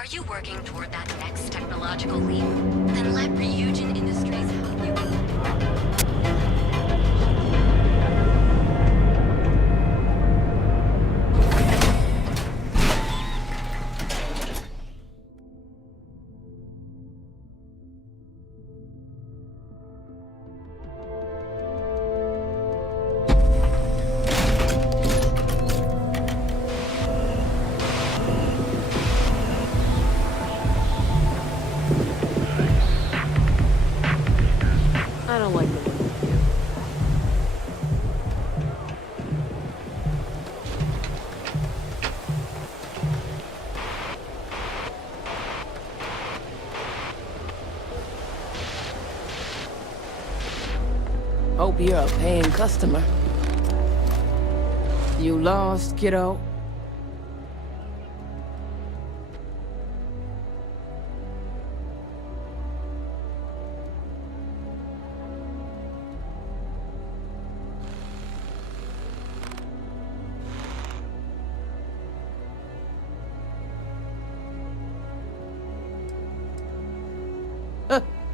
Are you working toward that next technological leap? Then let Ryujin Industries help you. I don't like the look of you. Hope you're a paying customer. You lost, kiddo?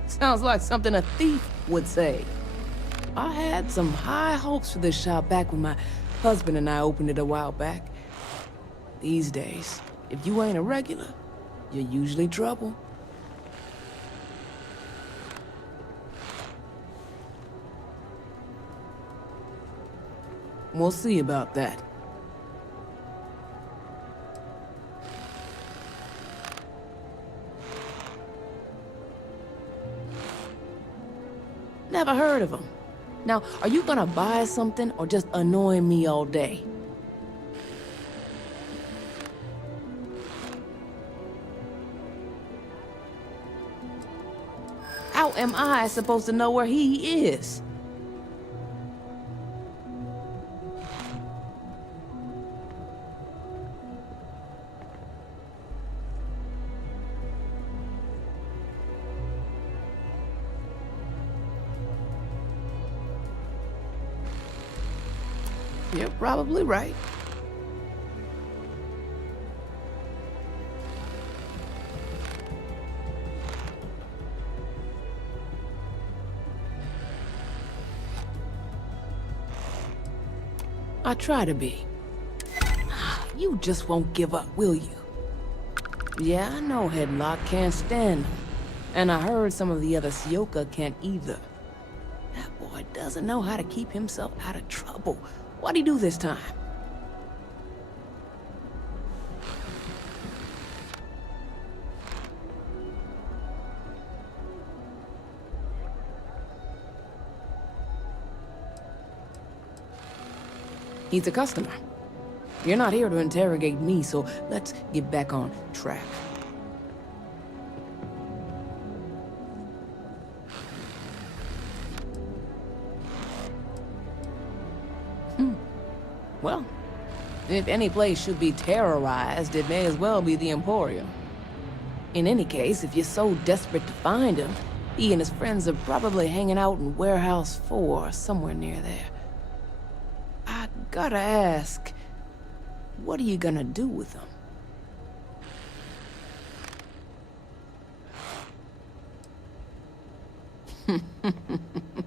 Sounds like something a thief would say. I had some high hopes for this shop back when my husband and I opened it a while back. These days, if you ain't a regular, you're usually trouble. We'll see about that. Never heard of them. Now, are you gonna buy something or just annoy me all day? How am I supposed to know where he is? You're probably right. I try to be. You just won't give up, will you? Yeah, I know Headlock can't stand them. And I heard some of the other Sioka can't either. That boy doesn't know how to keep himself out of trouble. What'd he do this time? He's a customer. You're not here to interrogate me, so let's get back on track. Well, if any place should be terrorized, it may as well be the Emporium. In any case, if you're so desperate to find him, he and his friends are probably hanging out in Warehouse 4, somewhere near there. I gotta ask, what are you gonna do with him?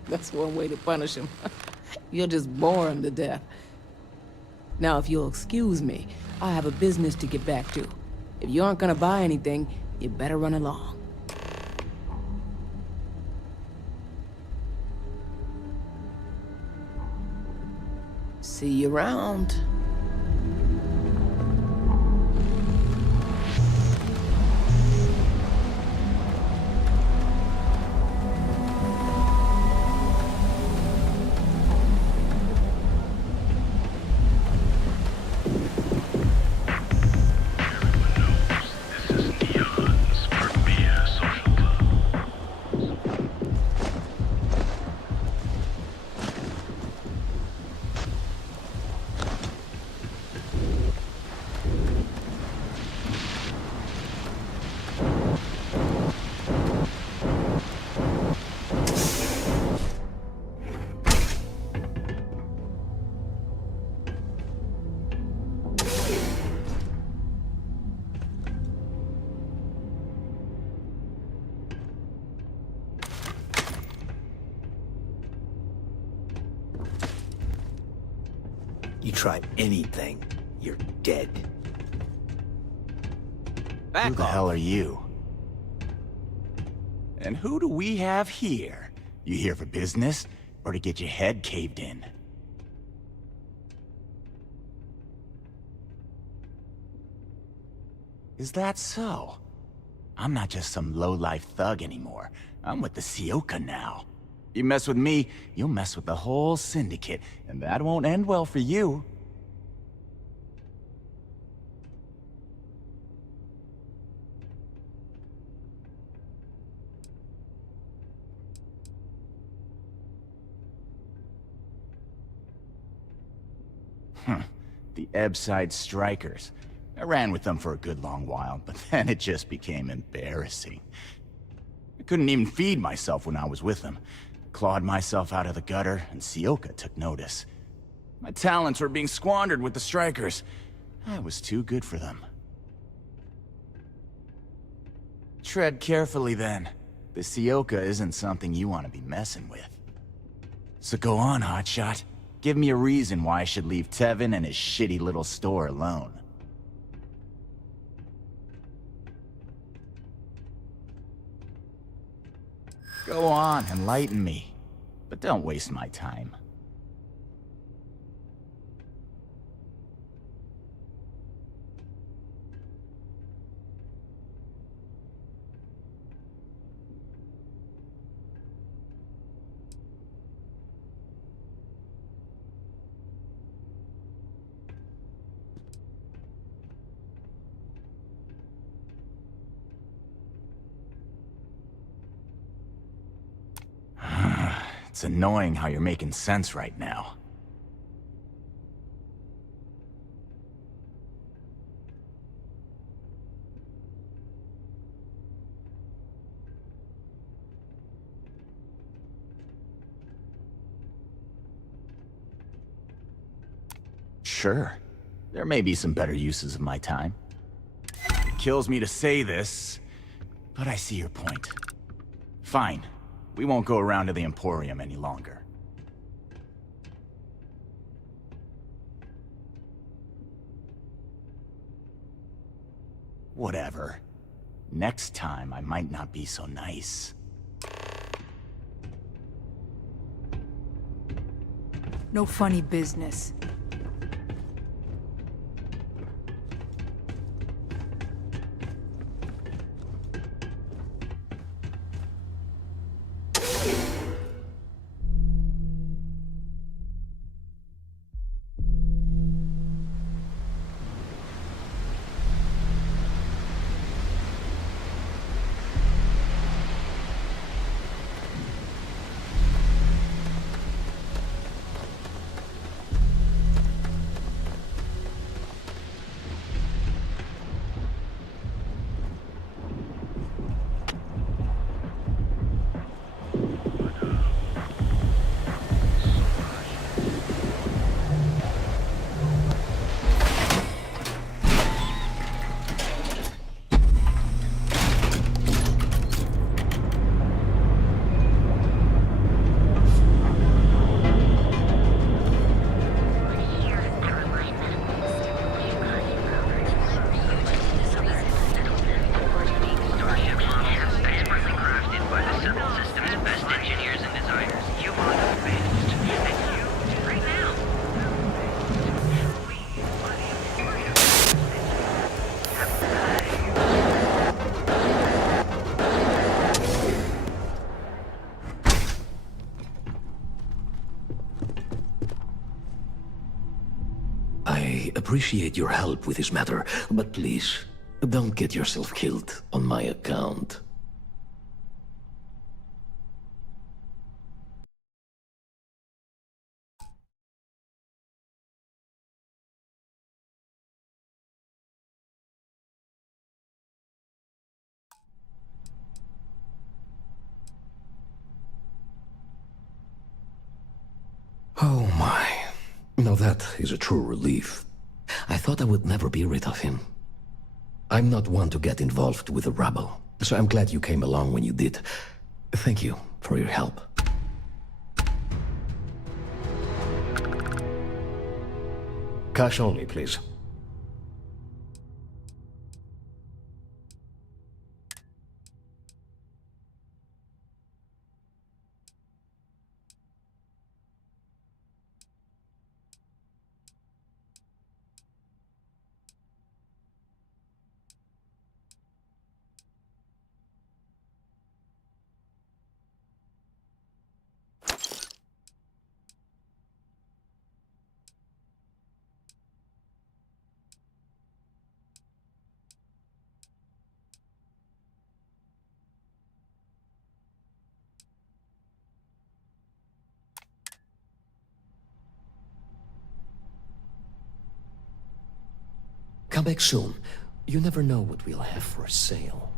That's one way to punish him. You'll just bore him to death. Now, if you'll excuse me, I have a business to get back to. If you aren't gonna buy anything, you better run along. See you around. You try anything, you're dead. Who the hell are you? And who do we have here? You here for business, or to get your head caved in? Is that so? I'm not just some low-life thug anymore. I'm with the Sioka now. You mess with me, you'll mess with the whole syndicate, and that won't end well for you. The Ebbside Strikers. I ran with them for a good long while, but then it just became embarrassing. I couldn't even feed myself when I was with them. Clawed myself out of the gutter, and Sioka took notice. My talents were being squandered with the Strikers. I was too good for them. Tread carefully, then. The Sioka isn't something you want to be messing with. So go on, hotshot. Give me a reason why I should leave Tevin and his shitty little store alone. Go on, enlighten me. But don't waste my time. It's annoying how you're making sense right now. Sure, there may be some better uses of my time. It kills me to say this, but I see your point. Fine. We won't go around to the Emporium any longer. Whatever. Next time, I might not be so nice. No funny business. I appreciate your help with this matter, but please, don't get yourself killed on my account. Oh my. Now that is a true relief. I thought I would never be rid of him. I'm not one to get involved with the rabble, so I'm glad you came along when you did. Thank you for your help. Cash only, please. Come back soon. You never know what we'll have for sale.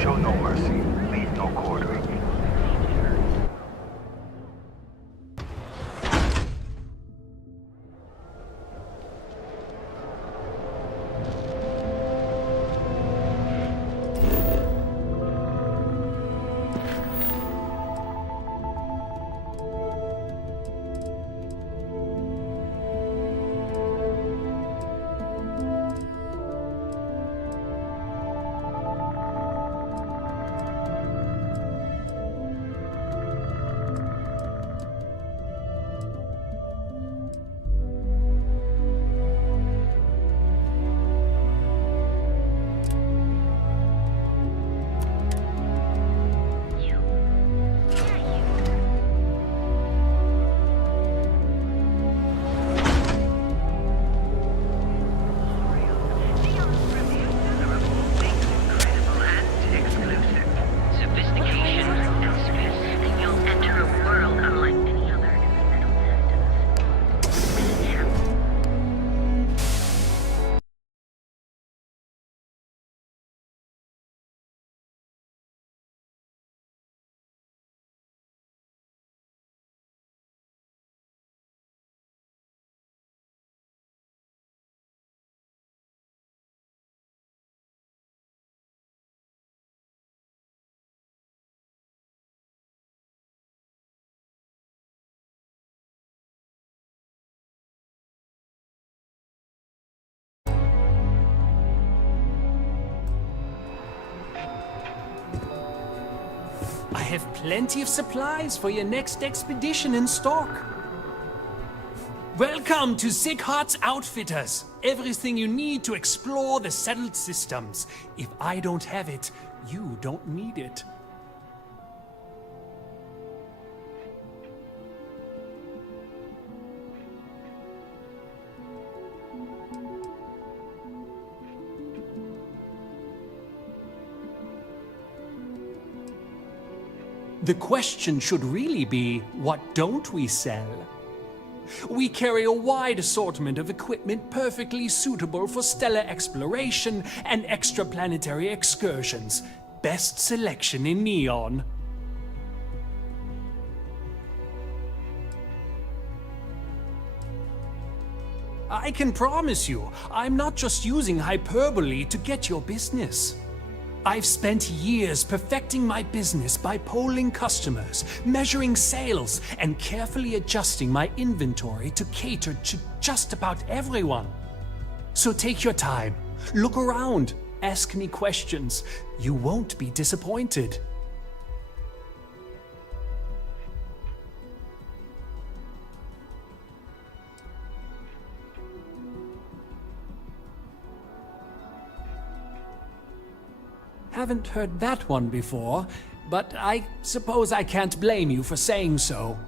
Show no mercy, leave no quarter. I have plenty of supplies for your next expedition in stock. Welcome to Sickhart's Outfitters. Everything you need to explore the settled systems. If I don't have it, you don't need it. The question should really be, what don't we sell? We carry a wide assortment of equipment perfectly suitable for stellar exploration and extraplanetary excursions. Best selection in Neon. I can promise you, I'm not just using hyperbole to get your business. I've spent years perfecting my business by polling customers, measuring sales, and carefully adjusting my inventory to cater to just about everyone. So take your time, look around, ask me questions. You won't be disappointed. Haven't heard that one before, but I suppose I can't blame you for saying so.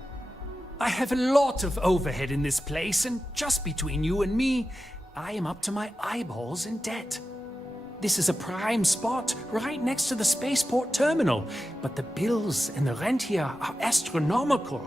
I have a lot of overhead in this place, and just between you and me, I am up to my eyeballs in debt. This is a prime spot right next to the spaceport terminal, but the bills and the rent here are astronomical.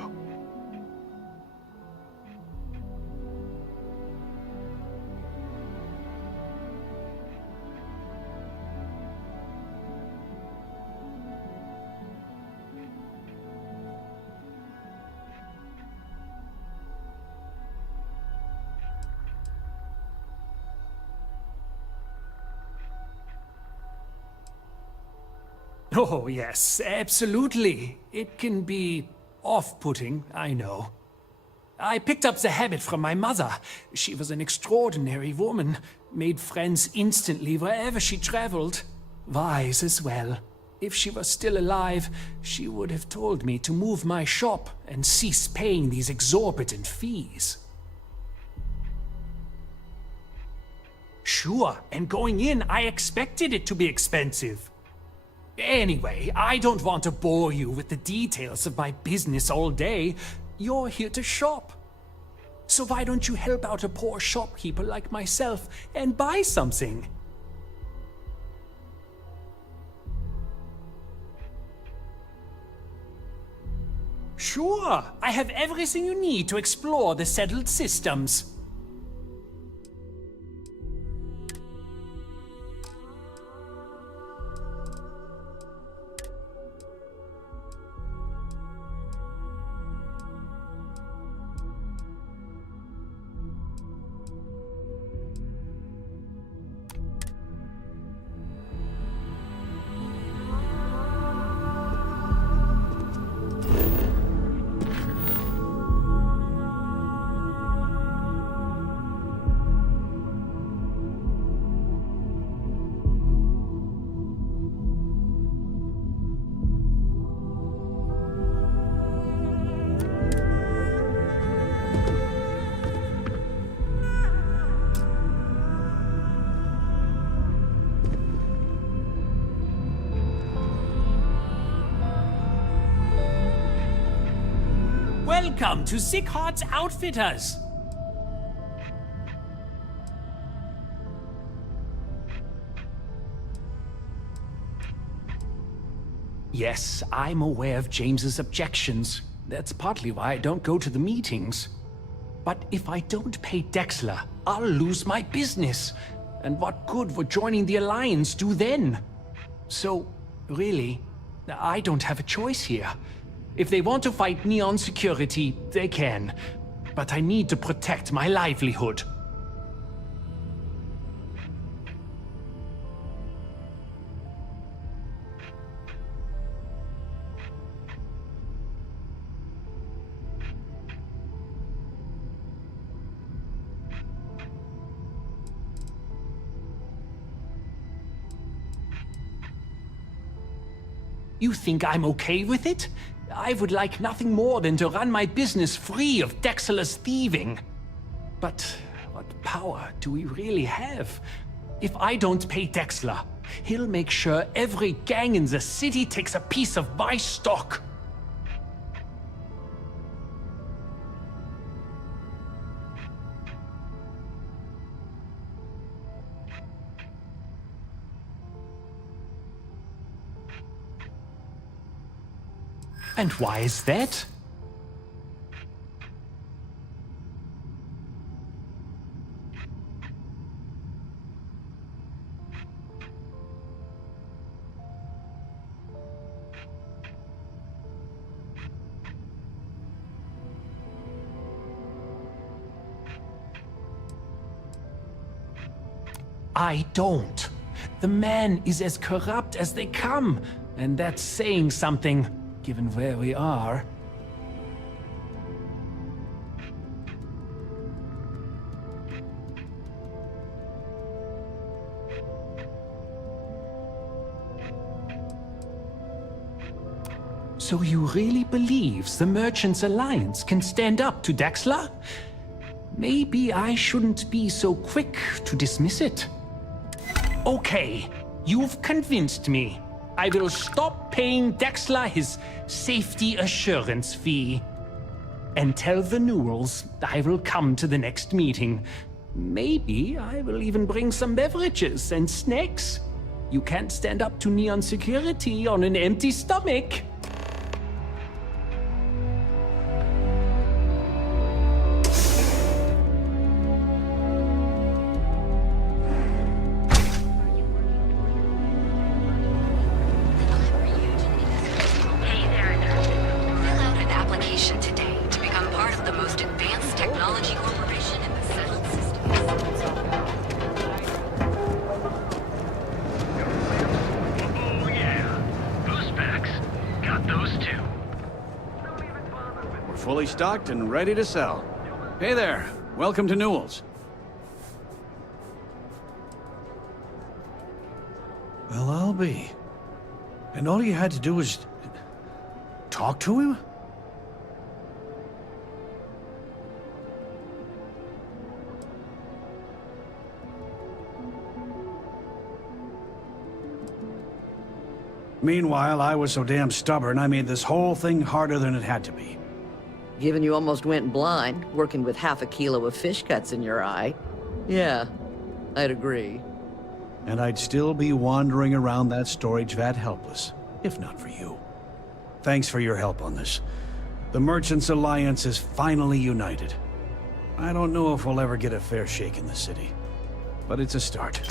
Oh, yes, absolutely. It can be off-putting, I know. I picked up the habit from my mother. She was an extraordinary woman, made friends instantly wherever she traveled. Wise as well. If she was still alive, she would have told me to move my shop and cease paying these exorbitant fees. Sure, and going in, I expected it to be expensive. Anyway, I don't want to bore you with the details of my business all day. You're here to shop. So why don't you help out a poor shopkeeper like myself and buy something? Sure, I have everything you need to explore the settled systems. Welcome to Sick Heart's Outfitters! Yes, I'm aware of James's objections. That's partly why I don't go to the meetings. But if I don't pay Dexler, I'll lose my business. And what good would joining the Alliance do then? So, really, I don't have a choice here. If they want to fight Neon Security, they can. But I need to protect my livelihood. You think I'm okay with it? I would like nothing more than to run my business free of Dexter's thieving. But what power do we really have? If I don't pay Dexter, he'll make sure every gang in the city takes a piece of my stock. And why is that? I don't. The man is as corrupt as they come, and that's saying something. Given where we are. So you really believe the Merchants Alliance can stand up to Dexter? Maybe I shouldn't be so quick to dismiss it. Okay, you've convinced me. I will stop paying Dexter his safety assurance fee. And tell the Newells I will come to the next meeting. Maybe I will even bring some beverages and snacks. You can't stand up to Neon Security on an empty stomach. We're fully stocked and ready to sell. Hey there. Welcome to Newell's. Well, I'll be. And all you had to do was talk to him? Meanwhile, I was so damn stubborn, I made this whole thing harder than it had to be. Given you almost went blind, working with half a kilo of fish cuts in your eye. Yeah, I'd agree. And I'd still be wandering around that storage vat helpless, if not for you. Thanks for your help on this. The Merchants Alliance is finally united. I don't know if we'll ever get a fair shake in the city, but it's a start.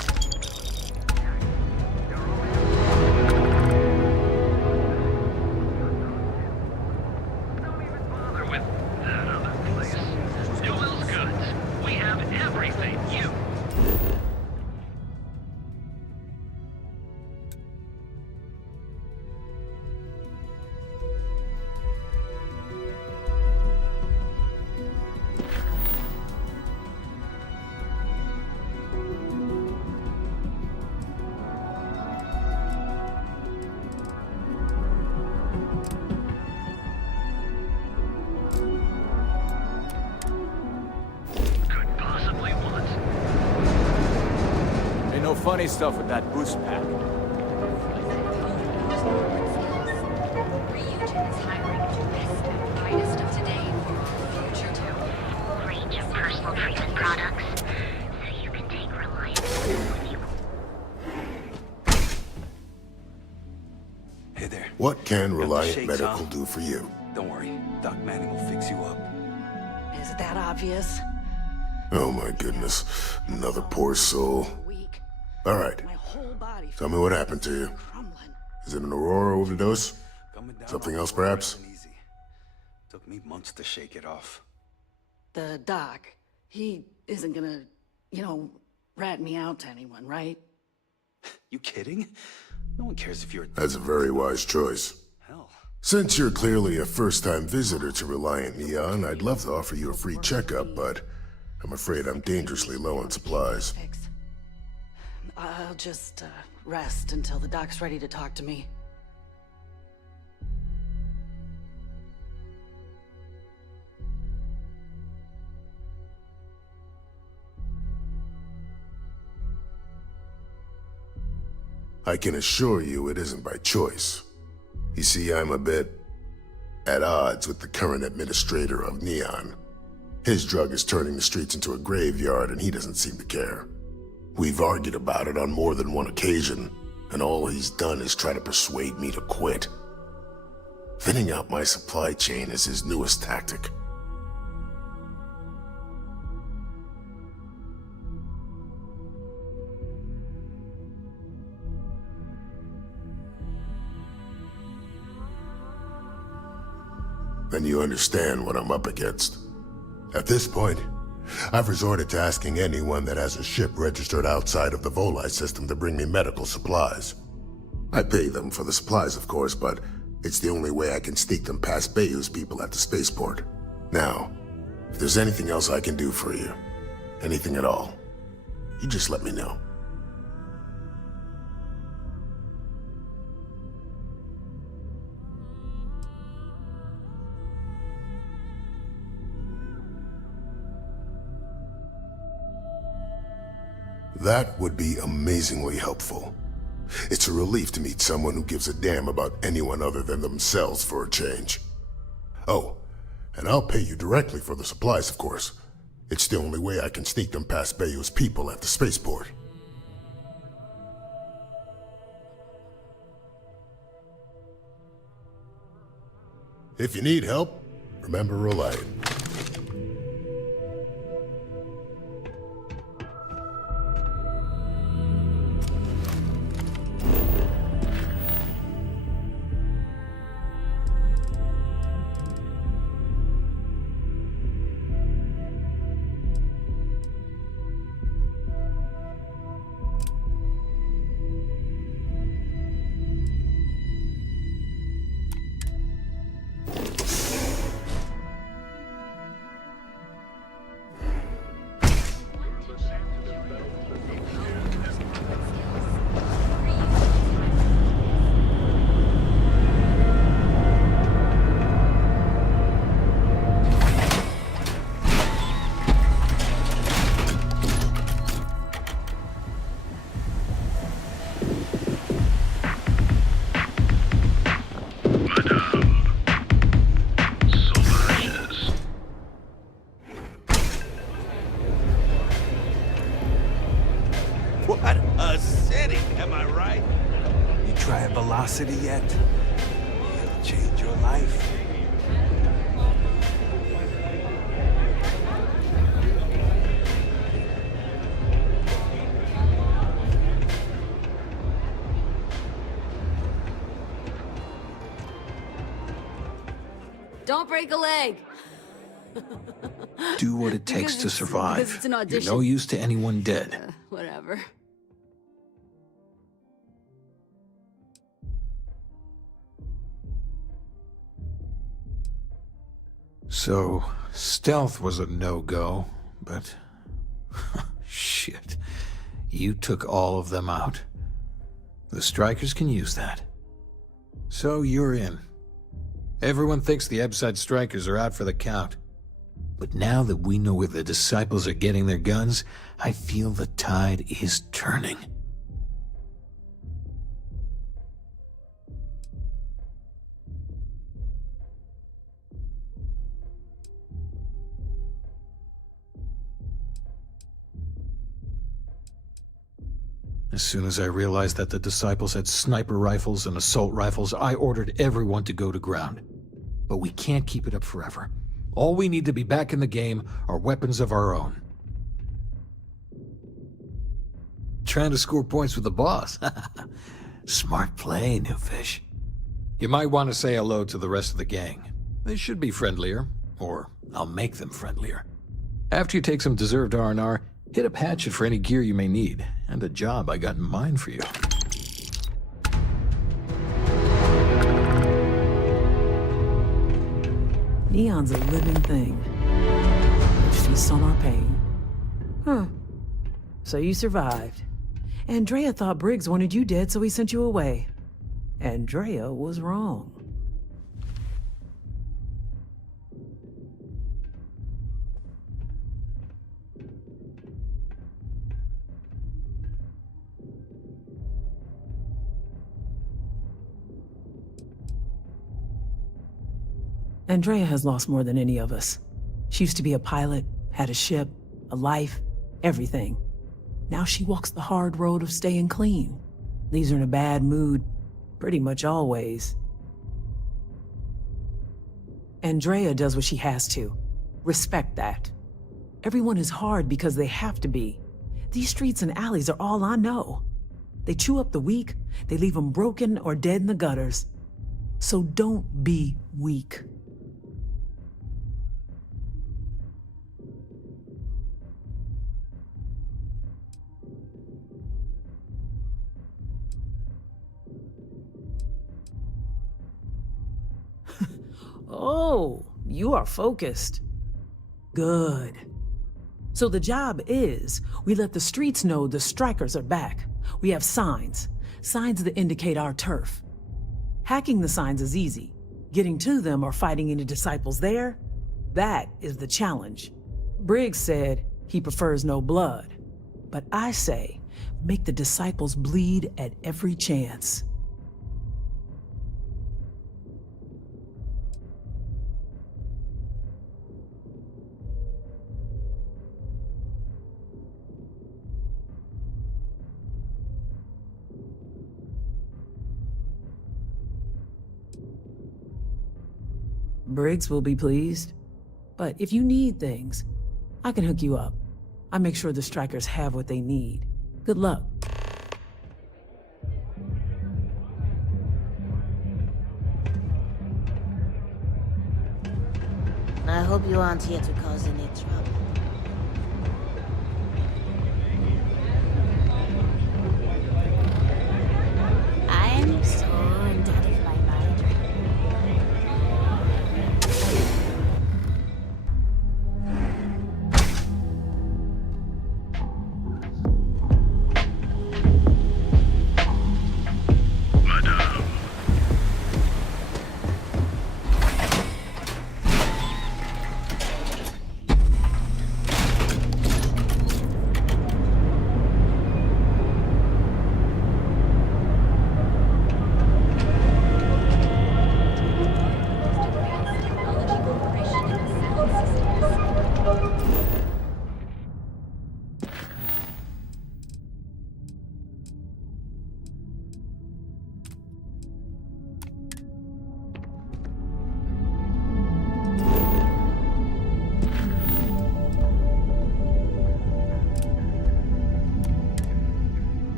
Funny stuff with that boost pack. Ryujin is hiring the best and brightest of today for the future too. Range of personal treatment products, so you can take Reliance with you. Hey there. What can Reliant shakes, Medical huh? do for you? Don't worry, Doc Manning will fix you up. Is it that obvious? Oh my goodness. Another poor soul. All right. My whole body Tell me what happened to you. crumbling. Is it an Aurora overdose? Coming down Something off else, the floor perhaps? isn't easy. Took me months to shake it off. The doc, he isn't gonna, rat me out to anyone, right? You kidding? No one cares if you're... That's a very wise choice. Hell. Since you're clearly a first-time visitor to Reliant Neon, I'd love to offer you a free checkup, but I'm afraid I'm dangerously low on supplies. I'll just rest until the doc's ready to talk to me. I can assure you it isn't by choice. You see, I'm a bit at odds with the current administrator of Neon. His drug is turning the streets into a graveyard and he doesn't seem to care. We've argued about it on more than one occasion, and all he's done is try to persuade me to quit. Thinning out my supply chain is his newest tactic. Then you understand what I'm up against. At this point, I've resorted to asking anyone that has a ship registered outside of the Volii system to bring me medical supplies. I pay them for the supplies, of course, but it's the only way I can sneak them past Bayou's people at the spaceport. Now, if there's anything else I can do for you, anything at all, you just let me know. That would be amazingly helpful. It's a relief to meet someone who gives a damn about anyone other than themselves for a change. Oh, and I'll pay you directly for the supplies, of course. It's the only way I can sneak them past Bayou's people at the spaceport. If you need help, remember Reliant. capacity yet. It'll change your life. Don't break a leg. Do what it takes to survive. Because it's an audition. You're no use to anyone dead. Whatever. So, stealth was a no-go, but... shit. You took all of them out. The strikers can use that. So you're in. Everyone thinks the Ebside strikers are out for the count. But now that we know where the disciples are getting their guns, I feel the tide is turning. As soon as I realized that the disciples had sniper rifles and assault rifles, I ordered everyone to go to ground. But we can't keep it up forever. All we need to be back in the game are weapons of our own. Trying to score points with the boss. Smart play, new fish. You might want to say hello to the rest of the gang. They should be friendlier, or I'll make them friendlier. After you take some deserved R&R, hit up Hatchet for any gear you may need, and a job I got in mind for you. Neon's a living thing. It feasts on our pain. Huh. So you survived. Andrea thought Briggs wanted you dead, so he sent you away. Andrea was wrong. Andrea has lost more than any of us. She used to be a pilot, had a ship, a life, everything. Now she walks the hard road of staying clean. Leaves her in a bad mood, pretty much always. Andrea does what she has to. Respect that. Everyone is hard because they have to be. These streets and alleys are all I know. They chew up the weak, they leave them broken or dead in the gutters. So don't be weak. Oh, you are focused. Good. So the job is, we let the streets know the strikers are back. We have signs that indicate our turf. Hacking the signs is easy. Getting to them or fighting any disciples there, that is the challenge. Briggs said he prefers no blood. But I say, make the disciples bleed at every chance. Briggs will be pleased. But if you need things, I can hook you up. I make sure the strikers have what they need. Good luck. I hope you aren't here to cause any trouble. I am so indebted by my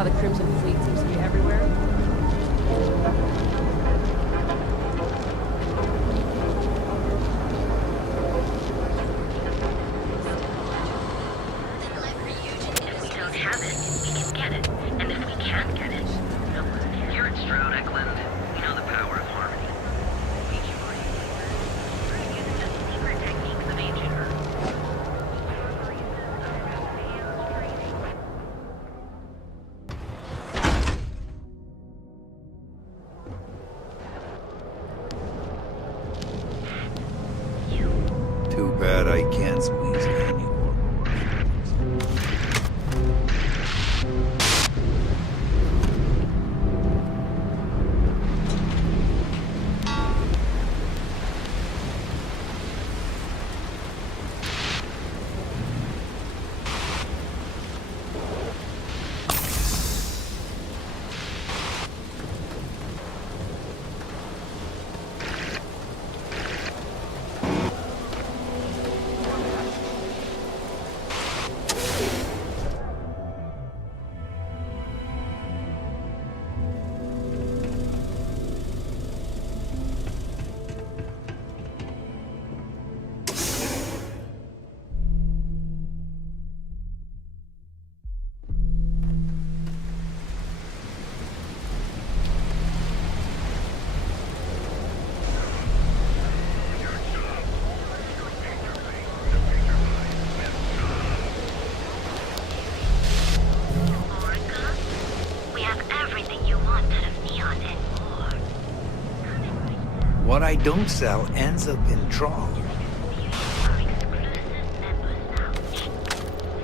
how the Crimson Fleet seems to be everywhere? If we don't have it, we can get it. And if we can't get it, no one. Here at Stroud Eklund, we know the power of harmony. Using the secret techniques of ancient Earth. Too bad I can't squeeze it anymore. What I don't sell ends up in trawl.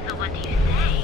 So what do you say?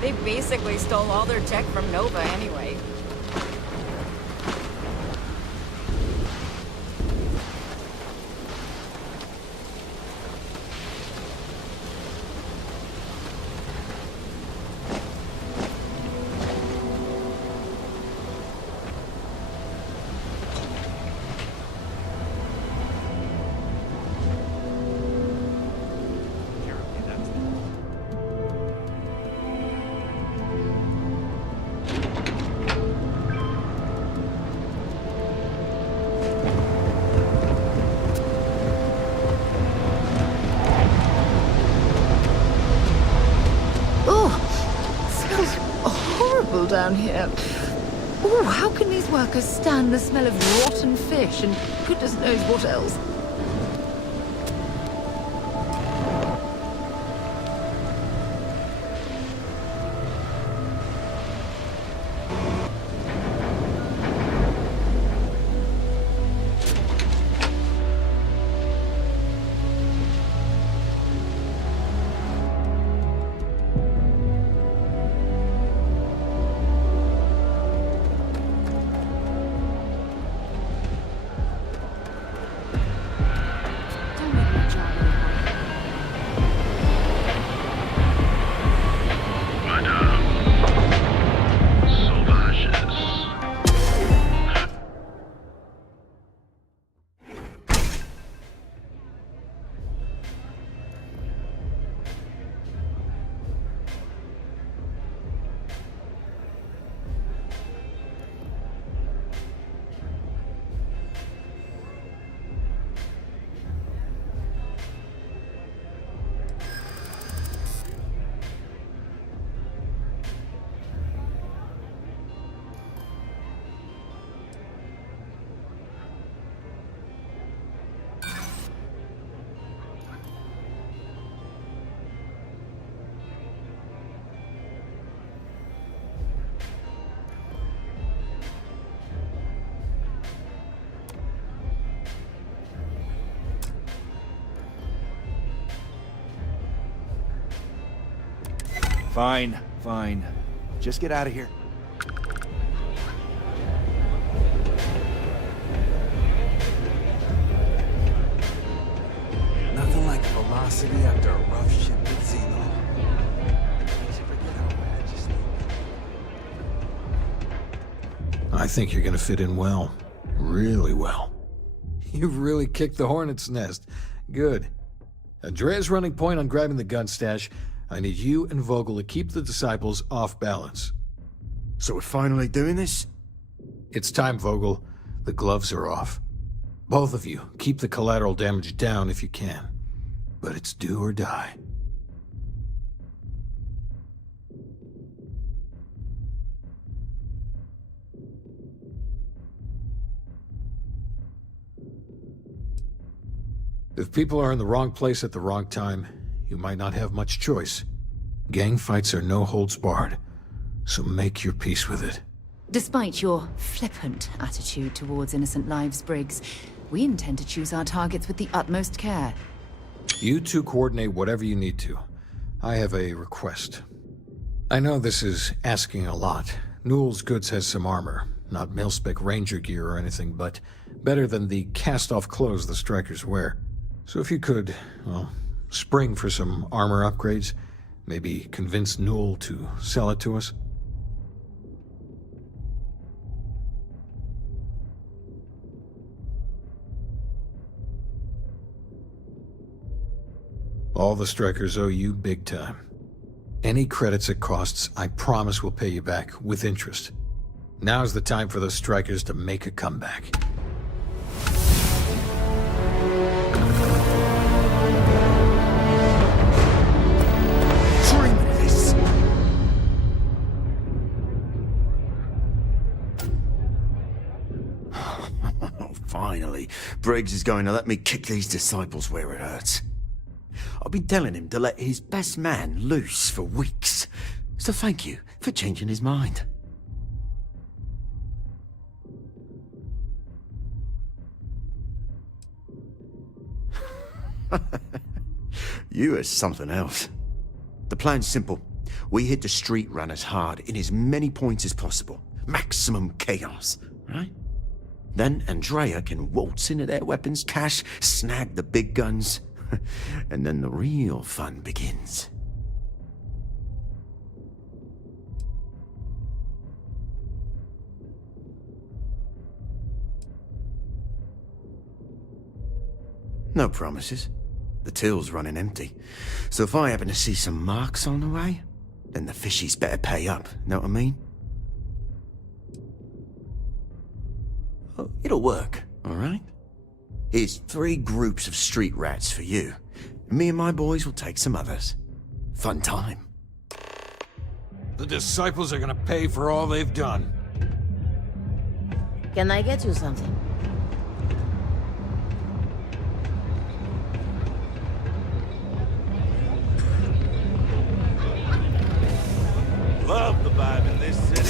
They basically stole all their tech from Nova anyway. down here. Ooh, how can these workers stand the smell of rotten fish and goodness knows what else? Fine, fine. Just get out of here. Nothing like velocity after a rough ship with Xeno. I think you're gonna fit in well. Really well. You've really kicked the hornet's nest. Good. Andrea's running point on grabbing the gun stash. I need you and Vogel to keep the disciples off balance. So we're finally doing this? It's time, Vogel. The gloves are off. Both of you, keep the collateral damage down if you can. But it's do or die. If people are in the wrong place at the wrong time, you might not have much choice. Gang fights are no holds barred, so make your peace with it. Despite your flippant attitude towards innocent lives, Briggs, we intend to choose our targets with the utmost care. You two coordinate whatever you need to. I have a request. I know this is asking a lot. Newell's Goods has some armor. Not mil-spec ranger gear or anything, but better than the cast-off clothes the strikers wear. So if you could, well, spring for some armor upgrades, maybe convince Newell to sell it to us. All the strikers owe you big time. Any credits it costs, I promise we'll pay you back with interest. Now's the time for those strikers to make a comeback. Finally, Briggs is going to let me kick these disciples where it hurts. I've been telling him to let his best man loose for weeks. So thank you for changing his mind. You are something else. The plan's simple. We hit the street runners hard in as many points as possible. Maximum chaos, right? Then Andrea can waltz into their weapons cache, snag the big guns, and then the real fun begins. No promises. The till's running empty. So if I happen to see some marks on the way, then the fishies better pay up, know what I mean? Oh, it'll work, all right? Here's 3 groups of street rats for you. Me and my boys will take some others. Fun time. The disciples are gonna pay for all they've done. Can I get you something? Love the vibe in this city.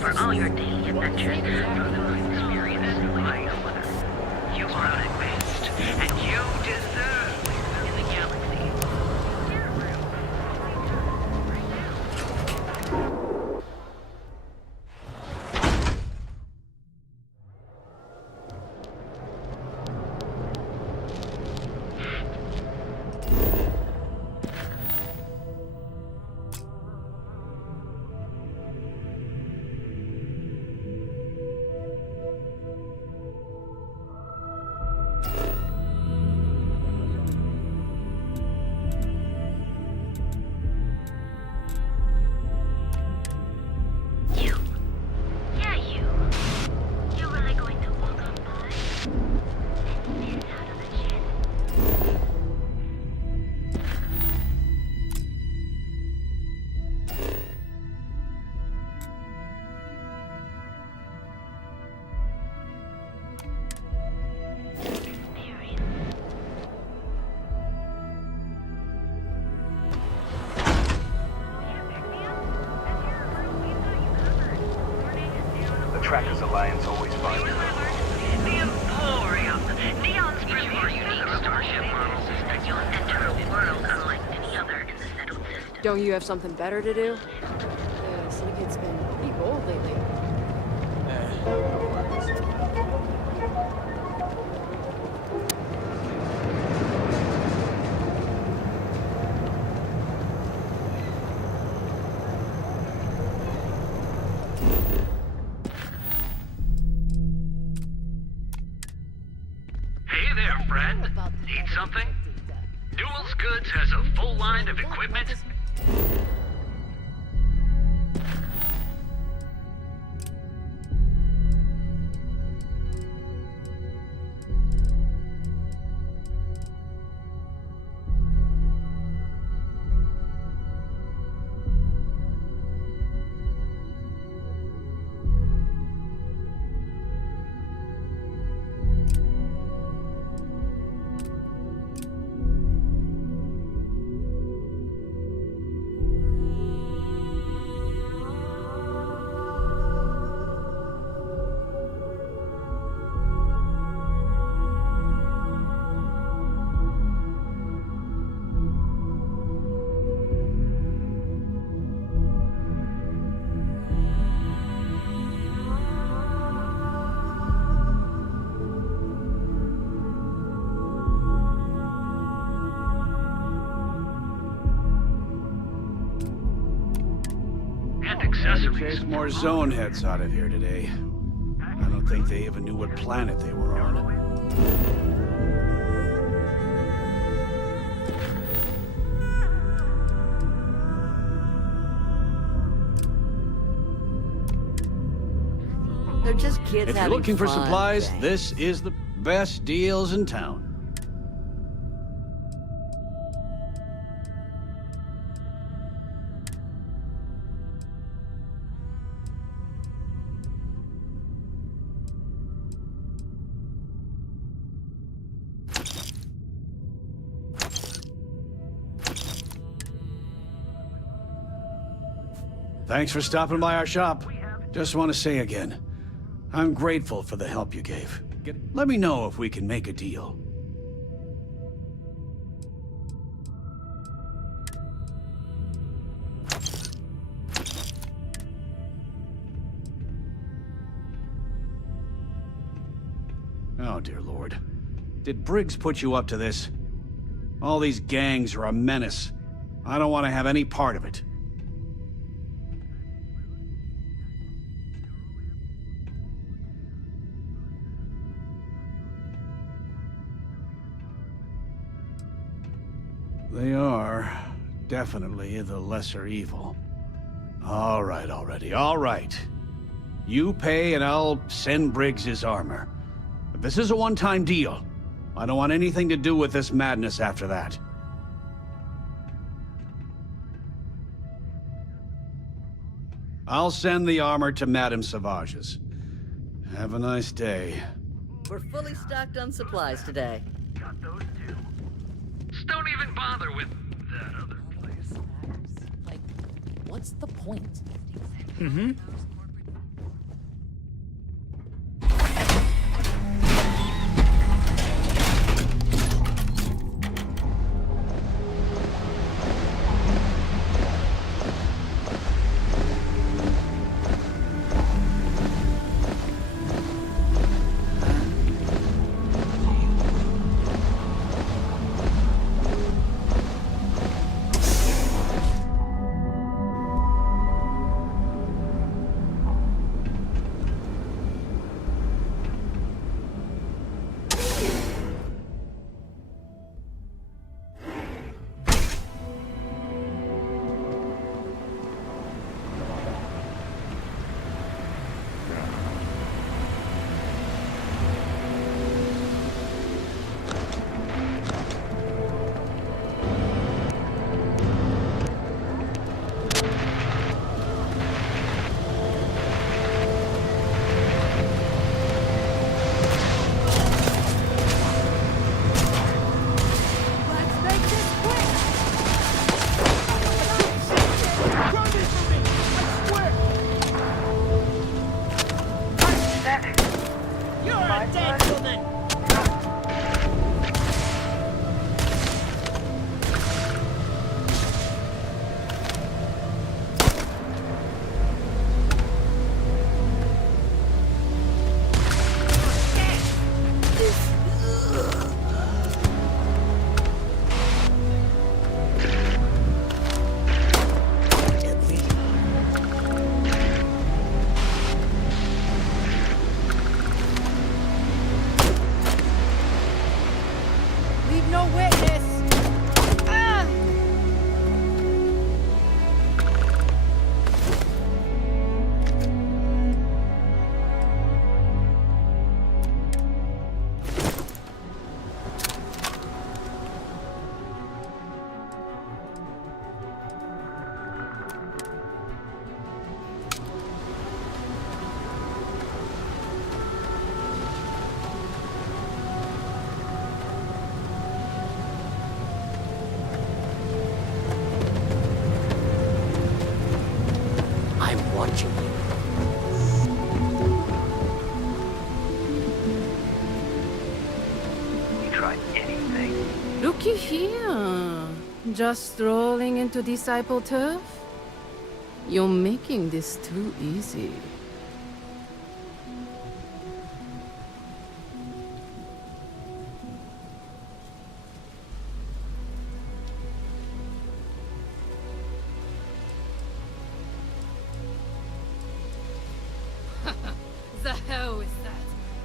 For all your daily adventures, from the most experienced life, you are advanced, and you deserve in the galaxy. Trackers Alliance always finds a way. The Emporium. Neon's premier unique starship model that you'll enter a world unlike any other in the settled system. Don't you have something better to do? The syndicate's been pretty bold lately. Need something? Newell's Goods has a full line of equipment. Chase more zone heads out of here today. I don't think they even knew what planet they were on. They're just kids If you're having looking for fun, supplies, Jay. this is the best deals in town. Thanks for stopping by our shop. Just want to say again, I'm grateful for the help you gave. Let me know if we can make a deal. Oh, dear Lord. Did Briggs put you up to this? All these gangs are a menace. I don't want to have any part of it. They are definitely the lesser evil. All right, already, all right. You pay and I'll send Briggs his armor. But this is a one-time deal. I don't want anything to do with this madness after that. I'll send the armor to Madame Savage's. Have a nice day. We're fully stocked on supplies today. Got those too. Just don't even bother with that other place. Like, what's the point? Mm-hmm. Looky here. Just strolling into disciple turf? You're making this too easy. The hell with that.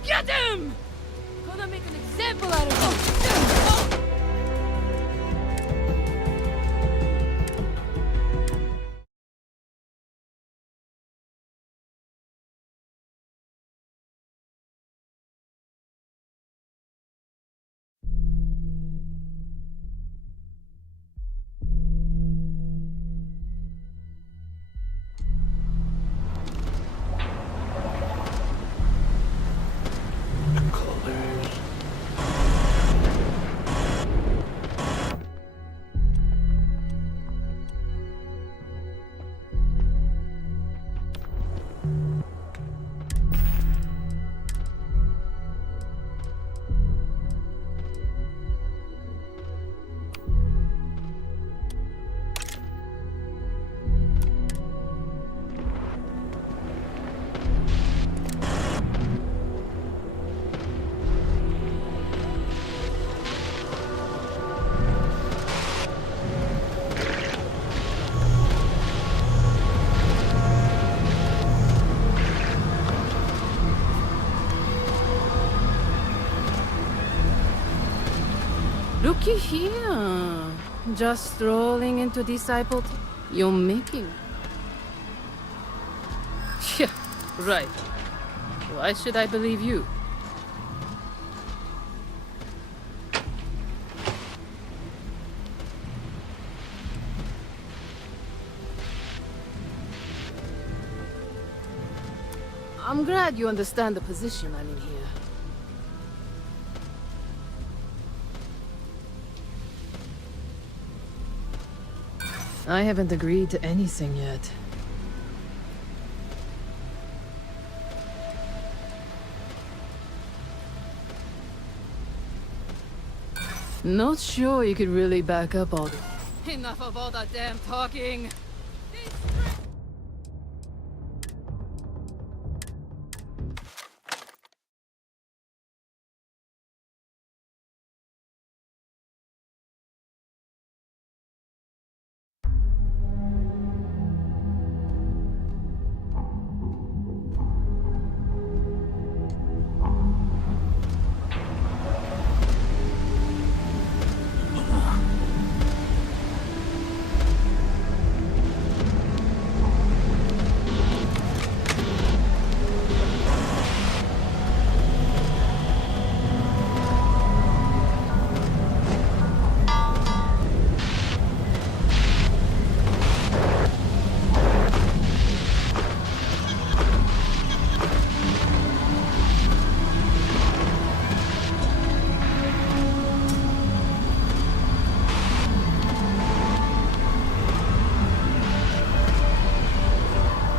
Get him! Gonna make an example out of him. Looky here. Just strolling into disciple. You're making. Yeah, right. Why should I believe you? I'm glad you understand the position I'm in here. I haven't agreed to anything yet. Not sure you could really back up all this. Enough of all that damn talking!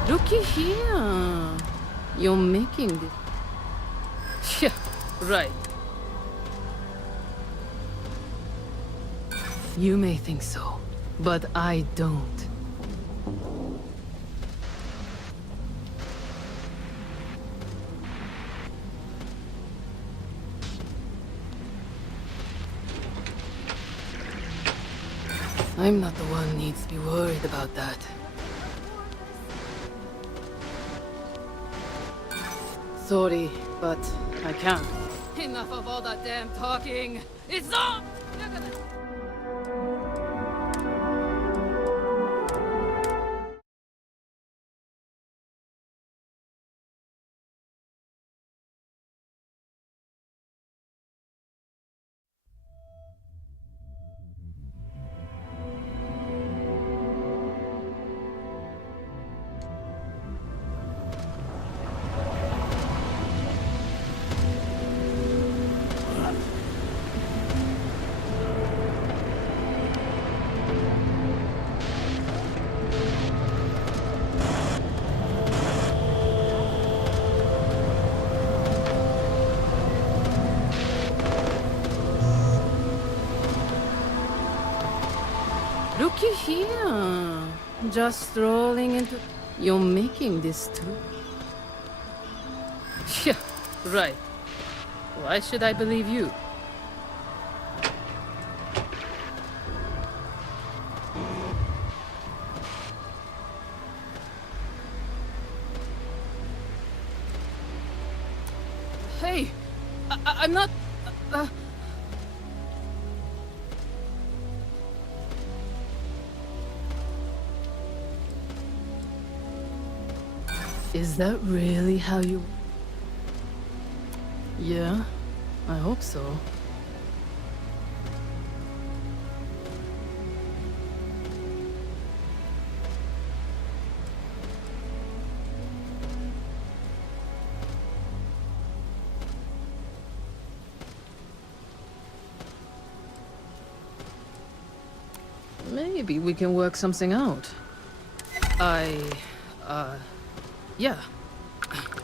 Looky here. You're making this. Yeah, right. You may think so, but I don't. I'm not the one who needs to be worried about that. Sorry, but I can't. Enough of all that damn talking! It's on! Looky here. Just strolling into... You're making this too? Yeah, right. Why should I believe you? Hey! I'm not... Is that really how you... Yeah, I hope so. Maybe we can work something out. Yeah.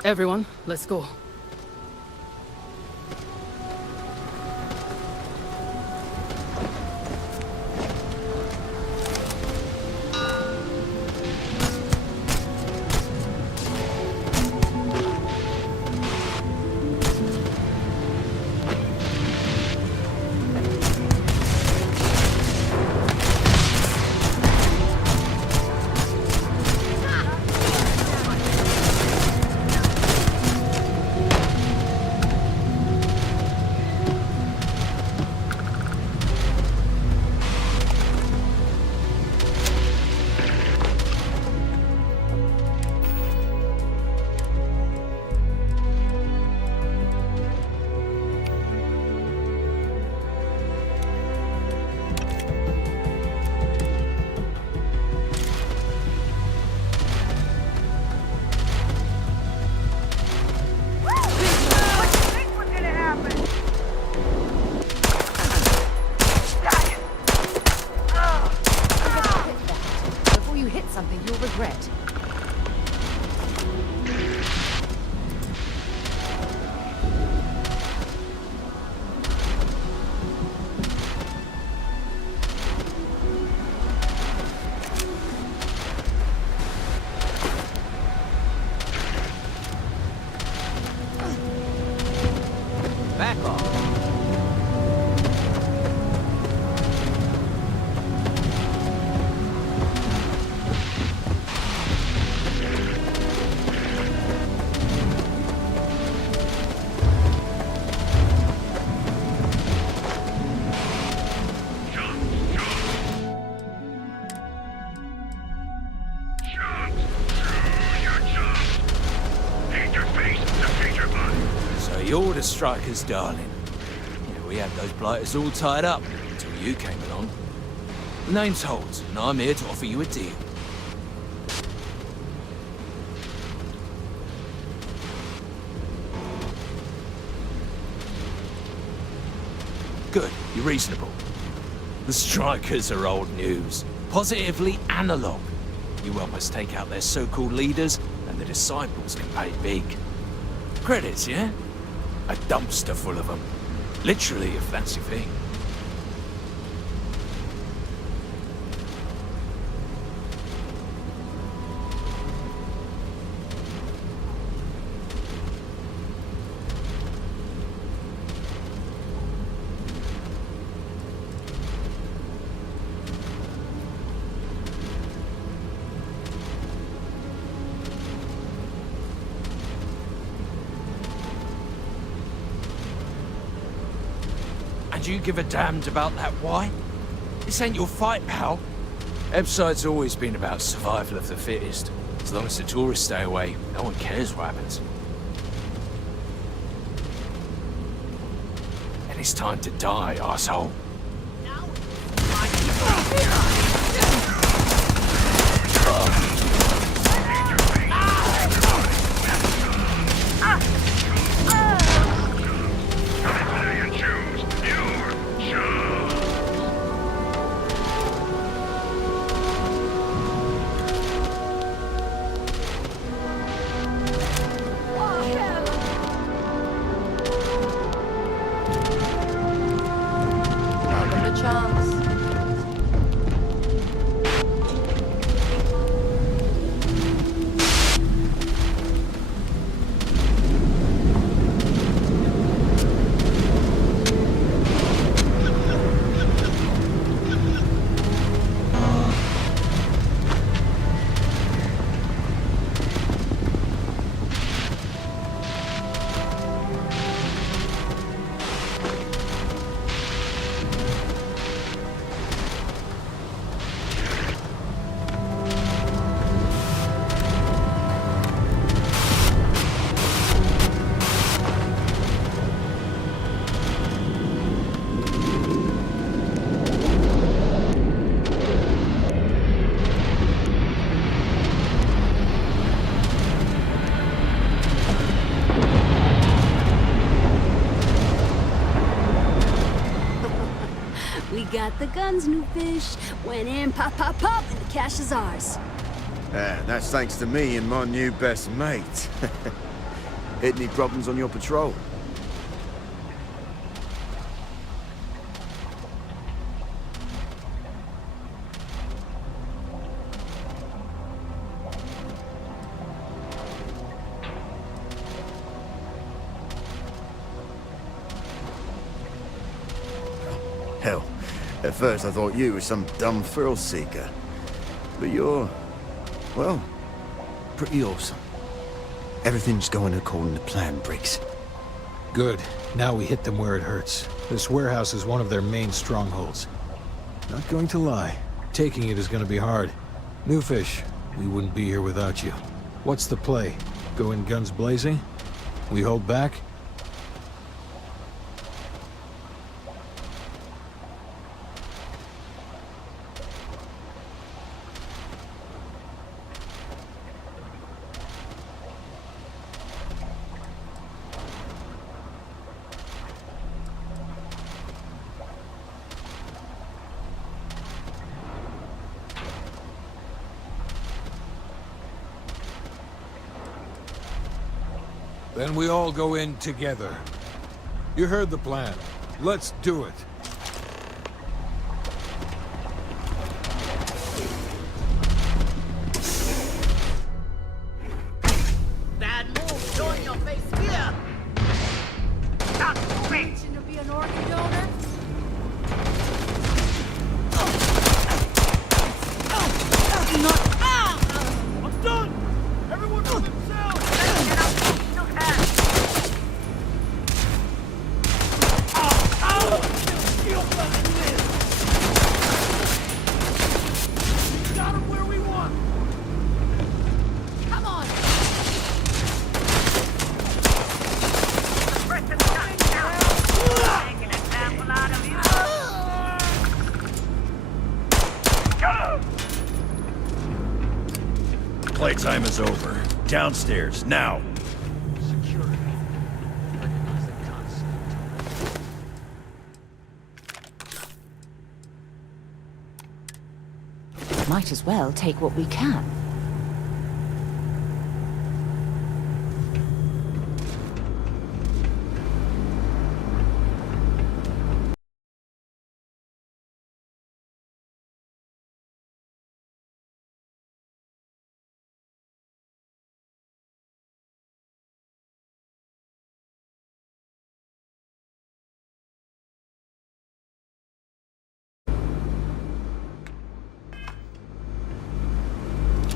Everyone, let's go. something you'll regret. Back off. So you're the Strikers, darling. Yeah, we had those blighters all tied up until you came along. The name's Holt, and I'm here to offer you a deal. Good, you're reasonable. The Strikers are old news. Positively analog. You help us take out their so-called leaders, and the disciples can pay big. Credits, yeah? A dumpster full of them. Literally, if that's your thing. And you give a damned about that why? This ain't your fight, pal. Ebside's always been about survival of the fittest. As long as the tourists stay away, no one cares what happens. And it's time to die, arsehole. Got the guns, new fish. Went in, pop, pop, pop, and the cash is ours. That's thanks to me and my new best mate. Hit any problems on your patrol? Hell. At first I thought you were some dumb thrill seeker. But you're, well, pretty awesome. Everything's going according to plan, Briggs. Good. Now we hit them where it hurts. This warehouse is one of their main strongholds. Not going to lie. Taking it is going to be hard. New fish, we wouldn't be here without you. What's the play? Go in guns blazing? We hold back? Then we all go in together. You heard the plan. Let's do it. Bad move, showing your face here. Stop moving. Itching to be an organ donor? I'm done. Everyone for themselves. Got him where we want. Come on. Make an example out of you. Playtime is over. Downstairs, now. Security. Recognize the concept. Might as well take what we can.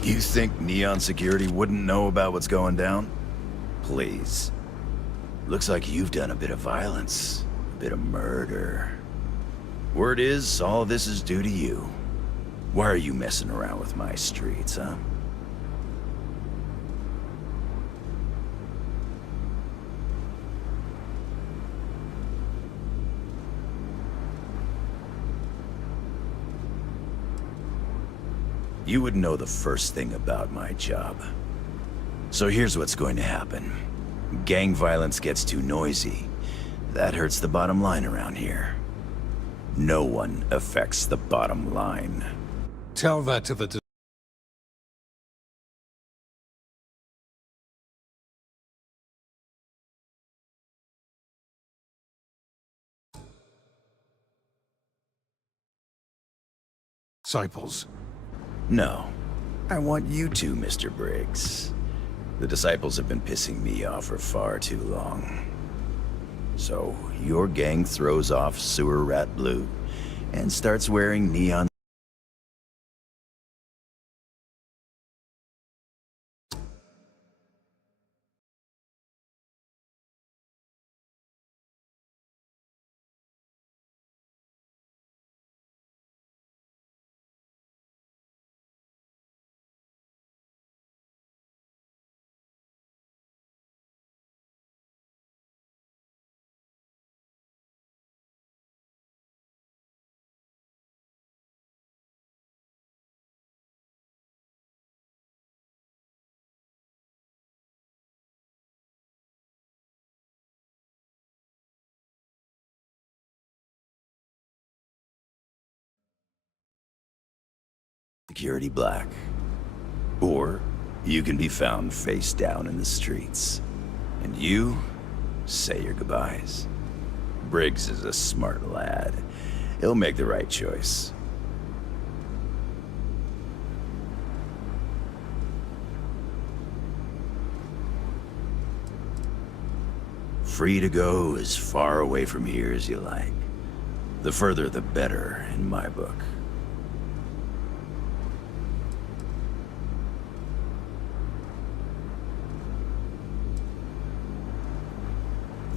You think Neon Security wouldn't know about what's going down? Please. Looks like you've done a bit of violence, a bit of murder. Word is, all this is due to you. Why are you messing around with my streets, huh? You would know the first thing about my job. So here's what's going to happen. Gang violence gets too noisy. That hurts the bottom line around here. No one affects the bottom line. Tell that to the... disciples. No. I want you to, Mr. Briggs. The disciples have been pissing me off for far too long. So, your gang throws off Sewer Rat Blue and starts wearing neon. Security Black. Or you can be found face down in the streets. And you say your goodbyes. Briggs is a smart lad. He'll make the right choice. Free to go as far away from here as you like. The further the better, in my book.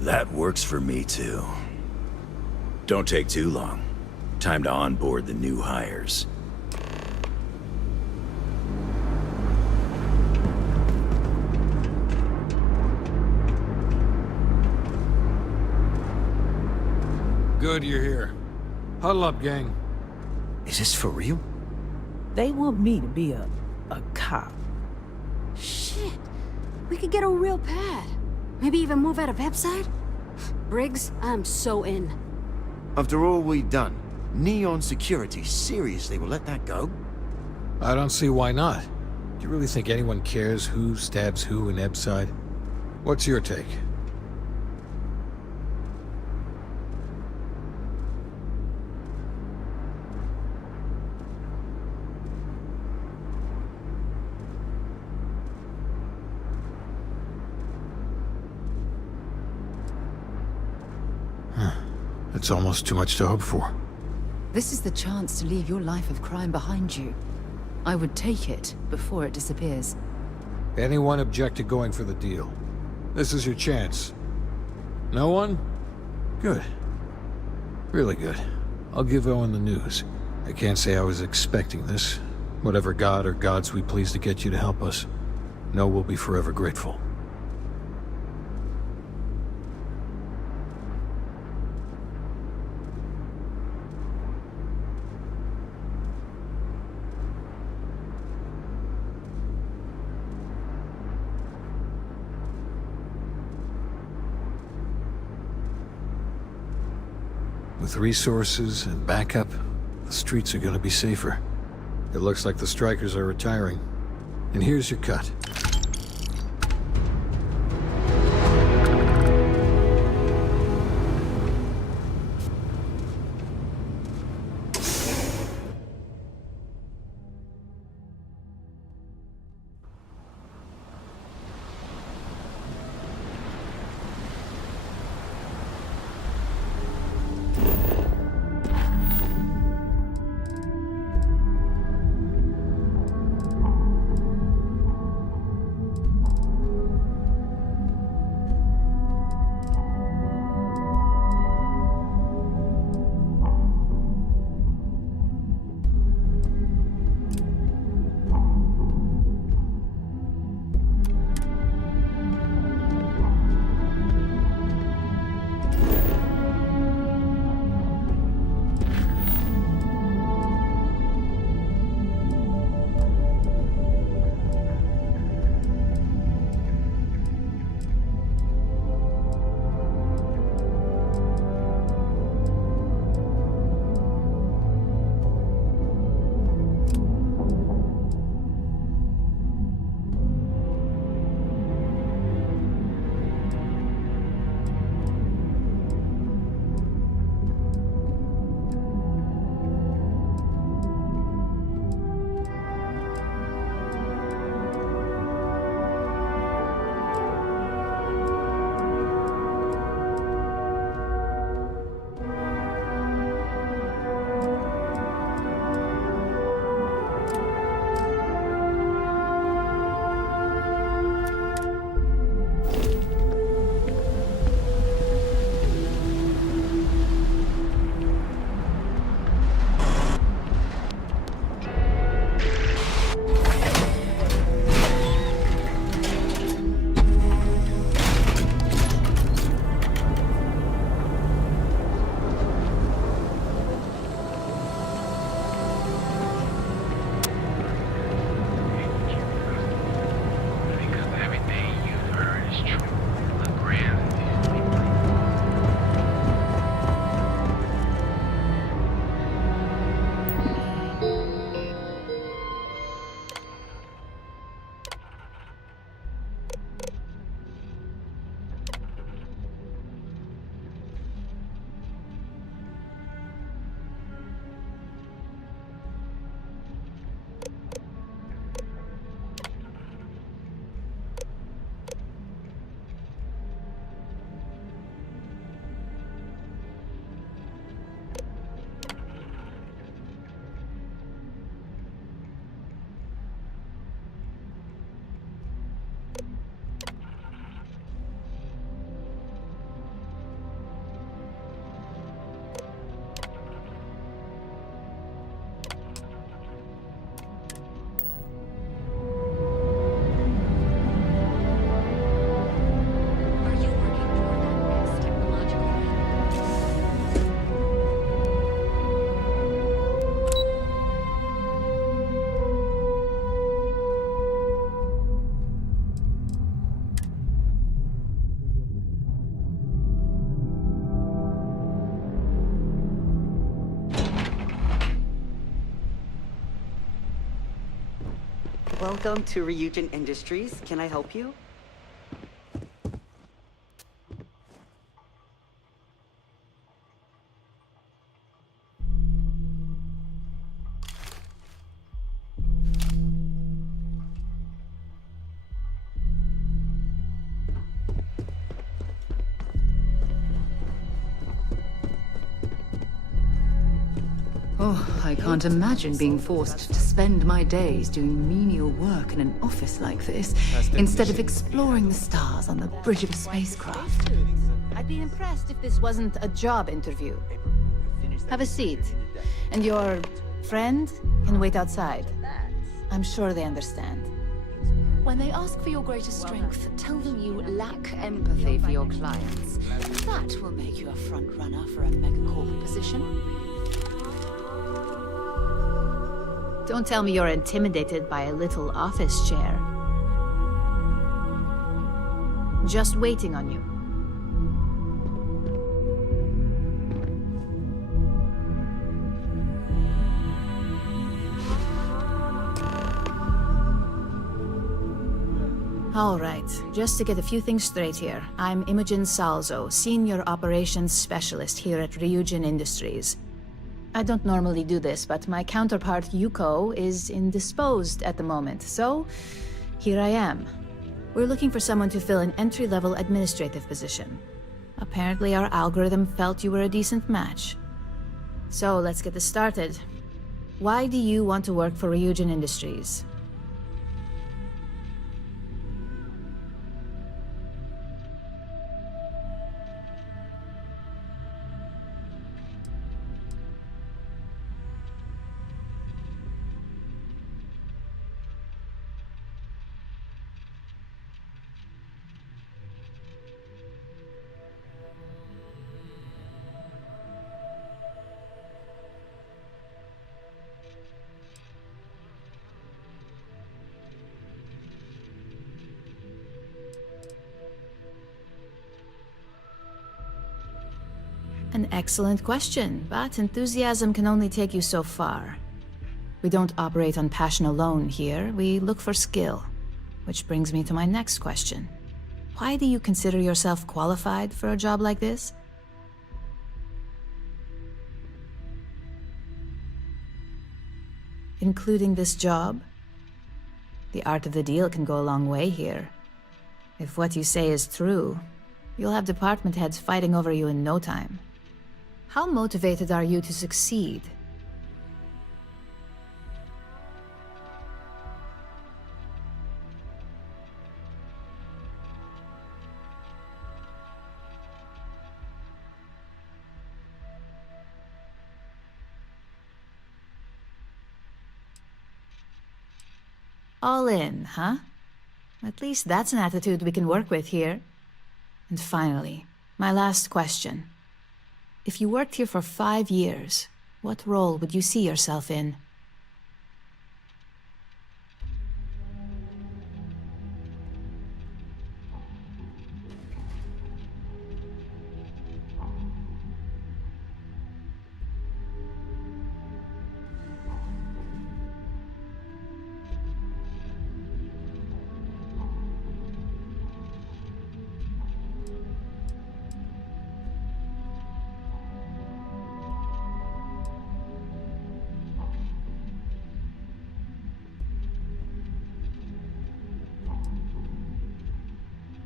That works for me too. Don't take too long. Time to onboard the new hires. Good you're here. Huddle up, gang. Is this for real? They want me to be a cop. Shit. We could get a real pad. Maybe even move out of website? Briggs, I'm so in. After all we've done, Neon Security seriously will let that go? I don't see why not. Do you really think anyone cares who stabs who in Ebside? What's your take? It's almost too much to hope for. This is the chance to leave your life of crime behind you. I would take it before it disappears. Anyone object to going for the deal? This is your chance. No one? Good. Really good. I'll give Owen the news. I can't say I was expecting this. Whatever god or gods we please to get you to help us, know we'll be forever grateful. With resources and backup, the streets are gonna be safer. It looks like the strikers are retiring. And here's your cut. Welcome to Ryujin Industries. Can I help you? Oh, I can't imagine being forced to spend my days doing menial work in an office like this, instead of exploring the stars on the bridge of a spacecraft. I'd be impressed if this wasn't a job interview. Have a seat. And your friend can wait outside. I'm sure they understand. When they ask for your greatest strength, tell them you lack empathy for your clients. That will make you a front runner for a megacorp position. Don't tell me you're intimidated by a little office chair. Just waiting on you. All right, just to get a few things straight here. I'm Imogen Salzo, Senior Operations Specialist here at Ryujin Industries. I don't normally do this, but my counterpart Yuko is indisposed at the moment, so here I am. We're looking for someone to fill an entry-level administrative position. Apparently our algorithm felt you were a decent match. So let's get this started. Why do you want to work for Ryujin Industries? An excellent question, but enthusiasm can only take you so far. We don't operate on passion alone here, we look for skill. Which brings me to my next question. Why do you consider yourself qualified for a job like this? Including this job? The art of the deal can go a long way here. If what you say is true, you'll have department heads fighting over you in no time. How motivated are you to succeed? All in, huh? At least that's an attitude we can work with here. And finally, my last question. If you worked here for 5 years, what role would you see yourself in?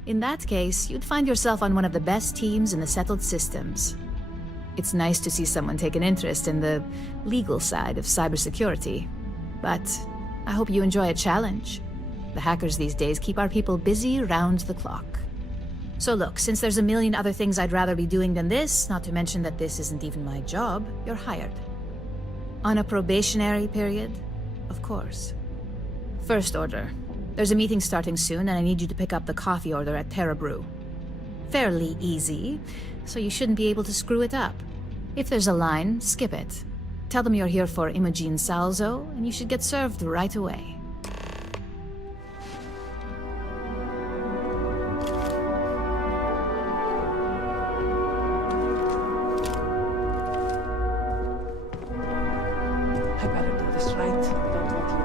In that case, you'd find yourself on one of the best teams in the settled systems. It's nice to see someone take an interest in the legal side of cybersecurity. But I hope you enjoy a challenge. The hackers these days keep our people busy round the clock. So look, since there's a million other things I'd rather be doing than this, not to mention that this isn't even my job, you're hired. On a probationary period, of course. First order. There's a meeting starting soon, and I need you to pick up the coffee order at Terra Brew. Fairly easy, so you shouldn't be able to screw it up. If there's a line, skip it. Tell them you're here for Imogen Salzo, and you should get served right away. I better do this right. Don't let you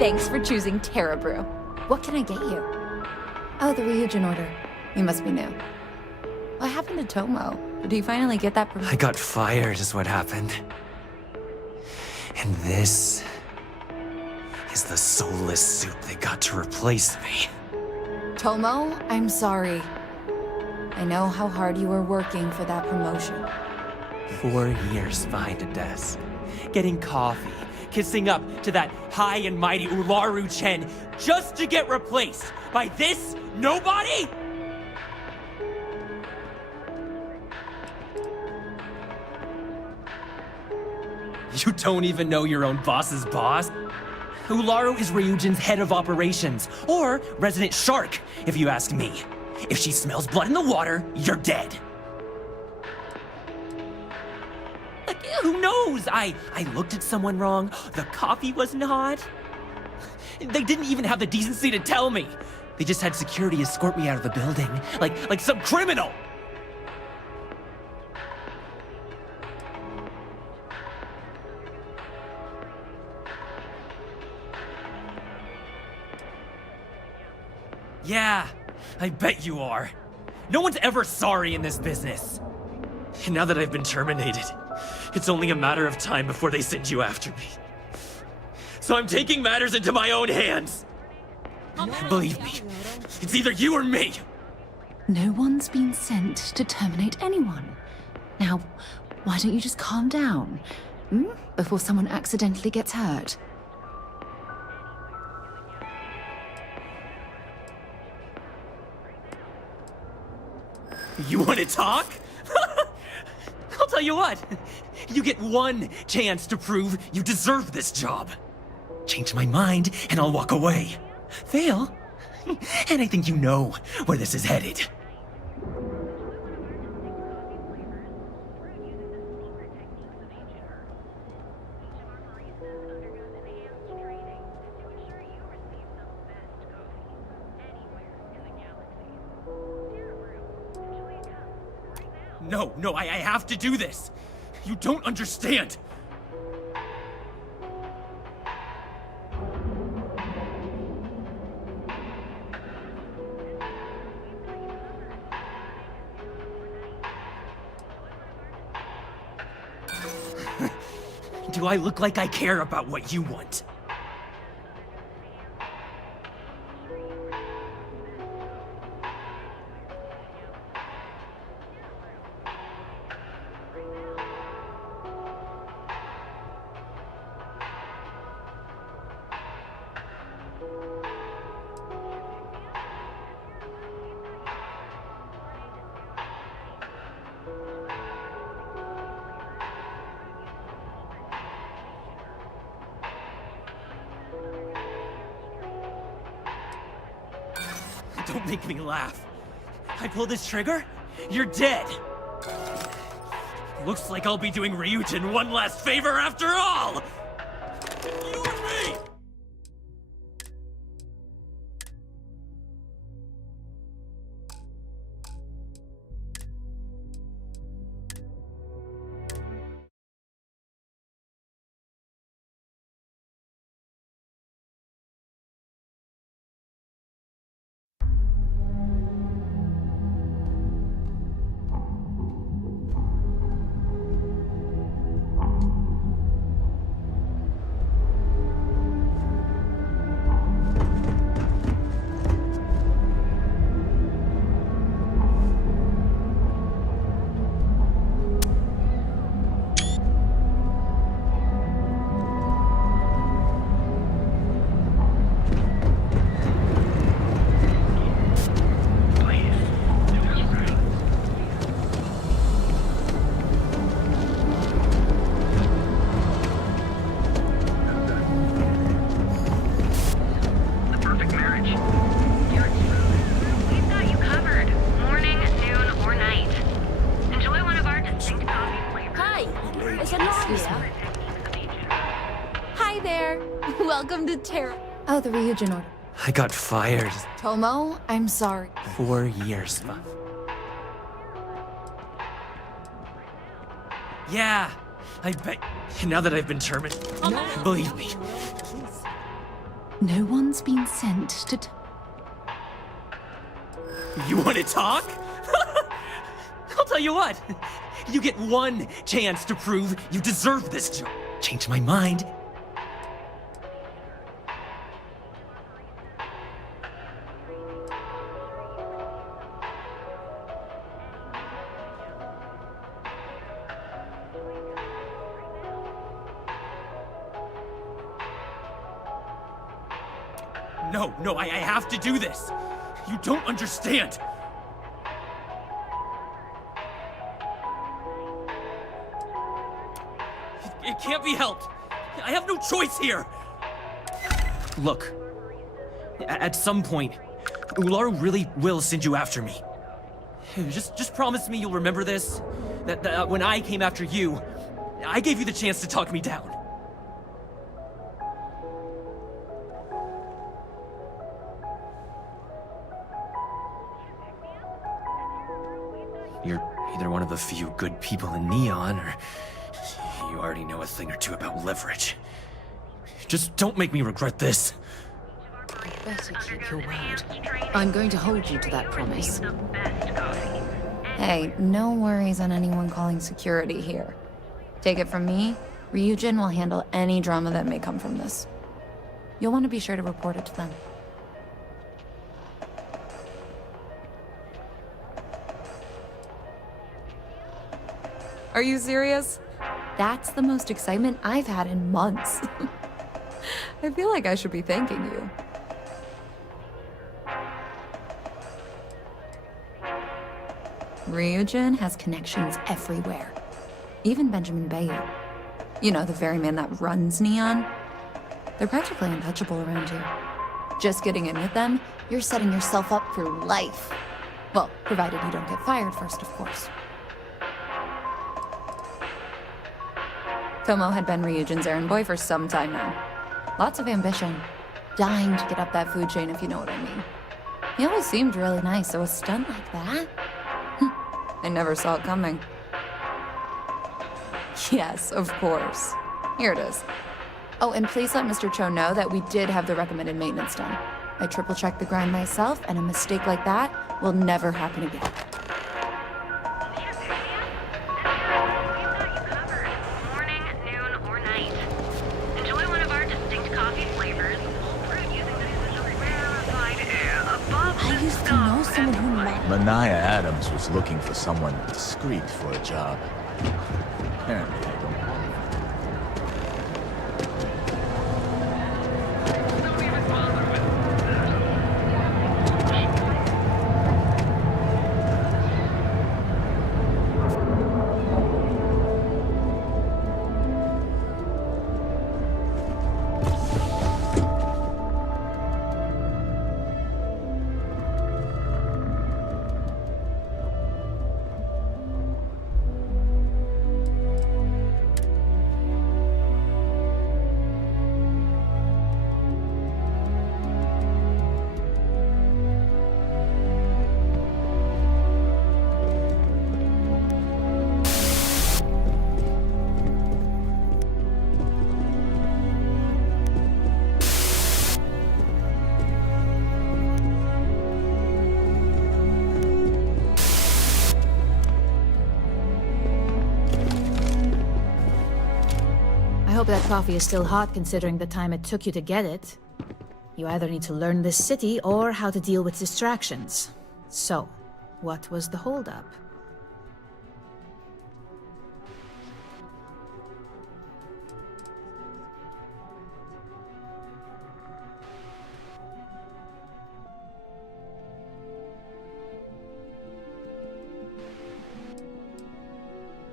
Thanks for choosing Terra Brew. What can I get you? Oh, the Ryujin order. You must be new. What happened to Tomo? Did he finally get that promotion? I got fired is what happened. And this is the soulless suit they got to replace me. Tomo, I'm sorry. I know how hard you were working for that promotion. 4 years behind a desk, getting coffee, kissing up to that high and mighty Ularu Chen just to get replaced by this nobody? You don't even know your own boss's boss? Ularu is Ryujin's head of operations, or resident shark, if you ask me. If she smells blood in the water, you're dead. Like, who knows? I looked at someone wrong, the coffee wasn't hot. They didn't even have the decency to tell me. They just had security escort me out of the building, like some criminal. Yeah, I bet you are. No one's ever sorry in this business. And now that I've been terminated, it's only a matter of time before they send you after me. So I'm taking matters into my own hands. Believe me, it's either you or me. No one's been sent to terminate anyone. Now, why don't you just calm down? Before someone accidentally gets hurt. You want to talk? I'll tell you what. You get one chance to prove you deserve this job. Change my mind, and I'll walk away. Fail, and I think you know where this is headed. No, I have to do this. You don't understand. Do I look like I care about what you want? Don't make me laugh. I pull this trigger, you're dead. Looks like I'll be doing Ryujin one last favor after all! You and me! Welcome to Terra. Oh, the Ryujin order. I got fired. Tomo, I'm sorry. 4 years. Yeah, I bet. Now that I've been terminated, believe me. No one's been sent to... You want to talk? I'll tell you what. You get one chance to prove you deserve this job. Change my mind. No, I have to do this. You don't understand. It can't be helped. I have no choice here. Look, at some point, Ular really will send you after me. Just promise me you'll remember this. That when I came after you, I gave you the chance to talk me down. You're either one of the few good people in Neon, or you already know a thing or two about leverage. Just don't make me regret this. You better keep your word. I'm going to hold you to that promise. Hey, no worries on anyone calling security here. Take it from me, Ryujin will handle any drama that may come from this. You'll want to be sure to report it to them. Are you serious? That's the most excitement I've had in months. I feel like I should be thanking you. Ryujin has connections everywhere. Even Benjamin Bayou. You know, the very man that runs Neon. They're practically untouchable around here. Just getting in with them, you're setting yourself up for life. Well, provided you don't get fired first, of course. Tomo had been Ryujin's errand boy for some time now. Lots of ambition. Dying to get up that food chain, if you know what I mean. He always seemed really nice, so a stunt like that? I never saw it coming. Yes, of course. Here it is. Oh, and please let Mr. Cho know that we did have the recommended maintenance done. I triple-checked the grind myself, and a mistake like that will never happen again. Manaya Adams was looking for someone discreet for a job. Apparently, I don't. I hope that coffee is still hot considering the time it took you to get it. You either need to learn this city or how to deal with distractions. So, what was the holdup?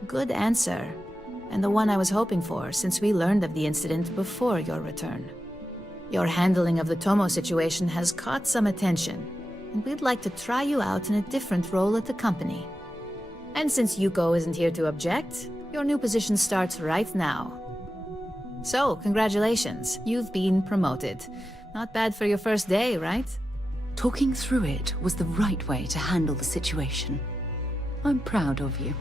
Good answer. And the one I was hoping for, since we learned of the incident before your return. Your handling of the Tomo situation has caught some attention, and we'd like to try you out in a different role at the company. And since Yuko isn't here to object, your new position starts right now. So, congratulations, you've been promoted. Not bad for your first day, right? Talking through it was the right way to handle the situation. I'm proud of you.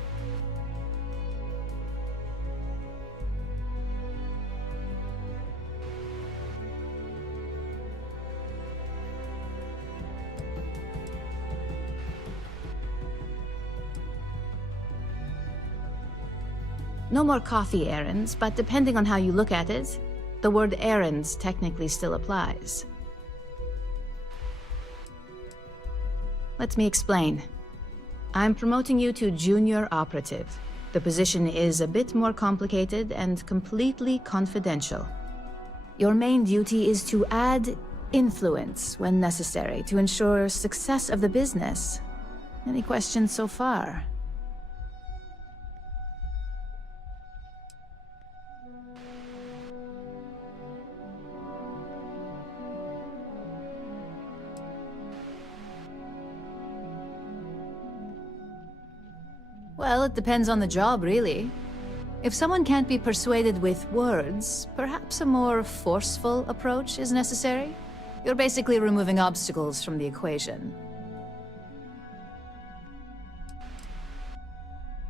No more coffee errands, but depending on how you look at it, the word errands technically still applies. Let me explain. I'm promoting you to junior operative. The position is a bit more complicated and completely confidential. Your main duty is to add influence when necessary to ensure success of the business. Any questions so far? Well, it depends on the job, really. If someone can't be persuaded with words, perhaps a more forceful approach is necessary. You're basically removing obstacles from the equation.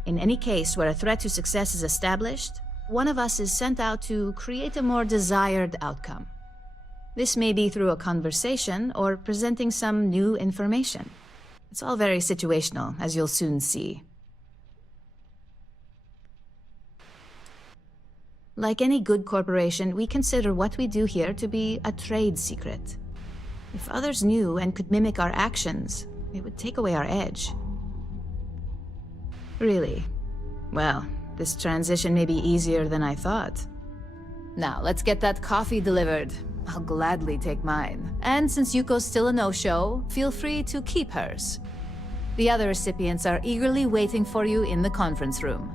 In any case where a threat to success is established, one of us is sent out to create a more desired outcome. This may be through a conversation or presenting some new information. It's all very situational, as you'll soon see. Like any good corporation, we consider what we do here to be a trade secret. If others knew and could mimic our actions, it would take away our edge. Really? Well, this transition may be easier than I thought. Now, let's get that coffee delivered. I'll gladly take mine. And since Yuko's still a no-show, feel free to keep hers. The other recipients are eagerly waiting for you in the conference room.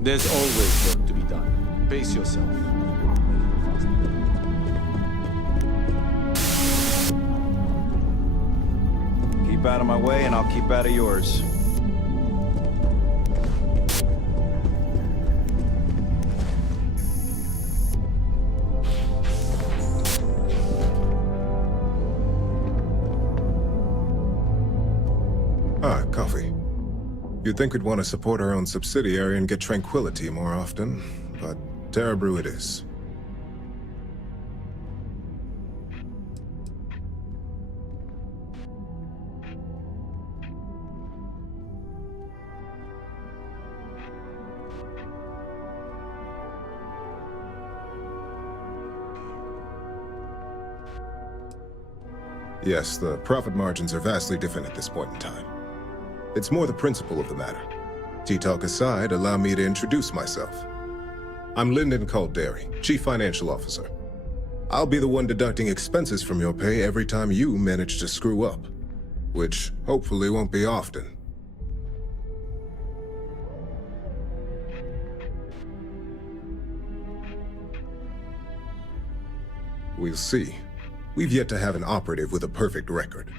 There's always work to be done. Pace yourself. Keep out of my way and I'll keep out of yours. Ah, coffee. You'd think we'd want to support our own subsidiary and get tranquility more often, but Terra Brew it is. Yes, the profit margins are vastly different at this point in time. It's more the principle of the matter. Tea-talk aside, allow me to introduce myself. I'm Lyndon Calderi, Chief Financial Officer. I'll be the one deducting expenses from your pay every time you manage to screw up, which hopefully won't be often. We'll see. We've yet to have an operative with a perfect record.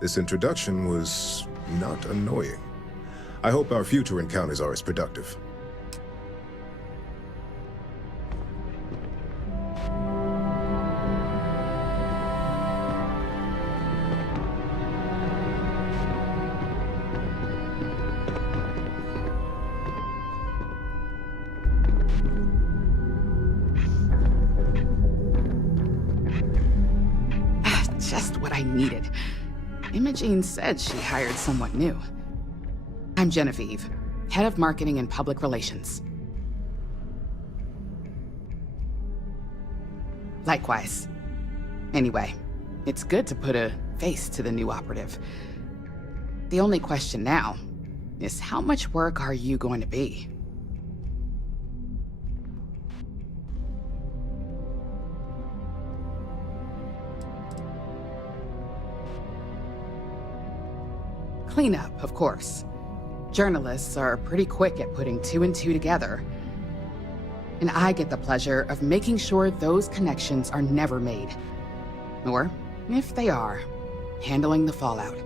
This introduction was not annoying. I hope our future encounters are as productive. Just what I needed. Imogene said she hired someone new. I'm Genevieve, Head of Marketing and Public Relations. Likewise. Anyway, it's good to put a face to the new operative. The only question now is how much work are you going to be? Cleanup, of course. Journalists are pretty quick at putting two and two together. And I get the pleasure of making sure those connections are never made. Or, if they are, handling the fallout.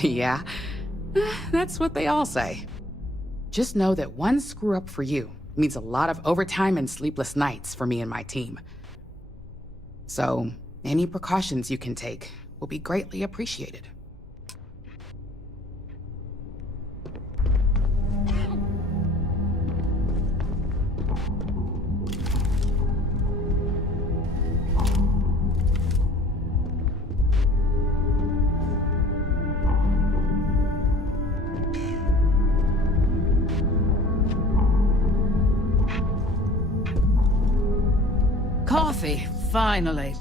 Yeah, that's what they all say. Just know that one screw-up for you means a lot of overtime and sleepless nights for me and my team. So, any precautions you can take will be greatly appreciated. coffee, finally.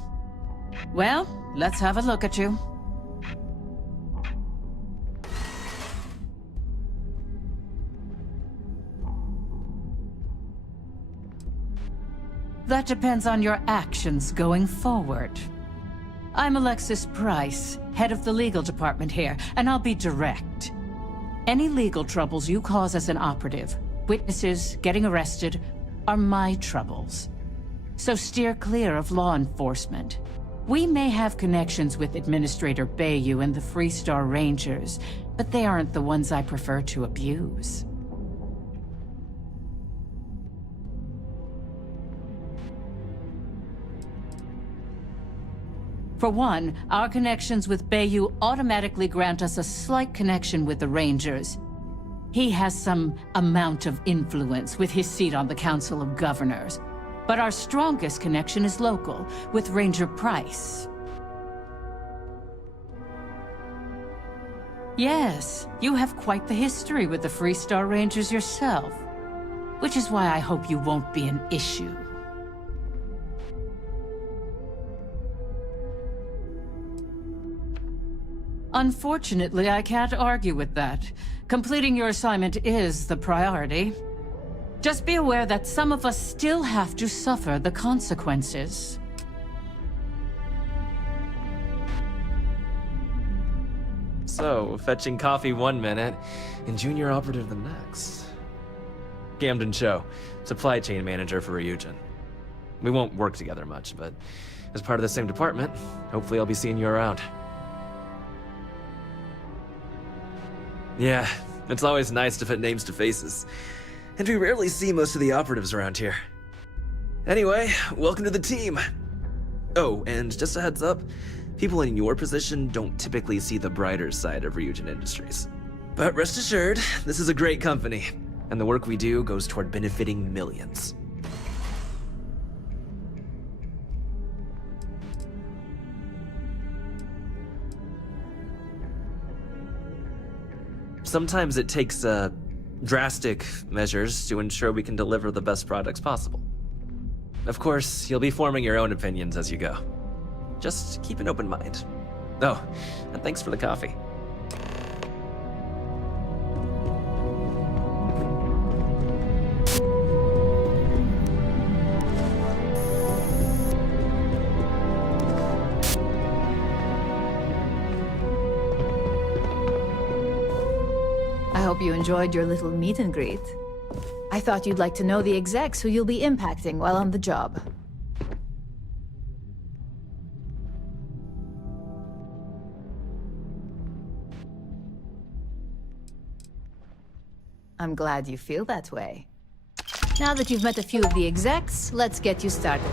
Well, let's have a look at you. That depends on your actions going forward. I'm Alexis Price, head of the legal department here, and I'll be direct. Any legal troubles you cause as an operative, witnesses, getting arrested, are my troubles. So steer clear of law enforcement. We may have connections with Administrator Bayou and the Freestar Rangers, but they aren't the ones I prefer to abuse. For one, our connections with Bayou automatically grant us a slight connection with the Rangers. He has some amount of influence with his seat on the Council of Governors. But our strongest connection is local, with Ranger Price. Yes, you have quite the history with the Freestar Rangers yourself. Which is why I hope you won't be an issue. Unfortunately, I can't argue with that. Completing your assignment is the priority. Just be aware that some of us still have to suffer the consequences. So, fetching coffee 1 minute, and junior operative the next. Gamden Cho, supply chain manager for Ryujin. We won't work together much, but as part of the same department, hopefully I'll be seeing you around. Yeah, it's always nice to put names to faces. And we rarely see most of the operatives around here. Anyway, welcome to the team. Oh, and just a heads up, people in your position don't typically see the brighter side of Ryujin Industries. But rest assured, this is a great company, and the work we do goes toward benefiting millions. Sometimes it takes drastic measures to ensure we can deliver the best products possible. Of course, you'll be forming your own opinions as you go. Just keep an open mind. Oh, and thanks for the coffee. I hope you enjoyed your little meet and greet. I thought you'd like to know the execs who you'll be impacting while on the job. I'm glad you feel that way. Now that you've met a few of the execs, let's get you started.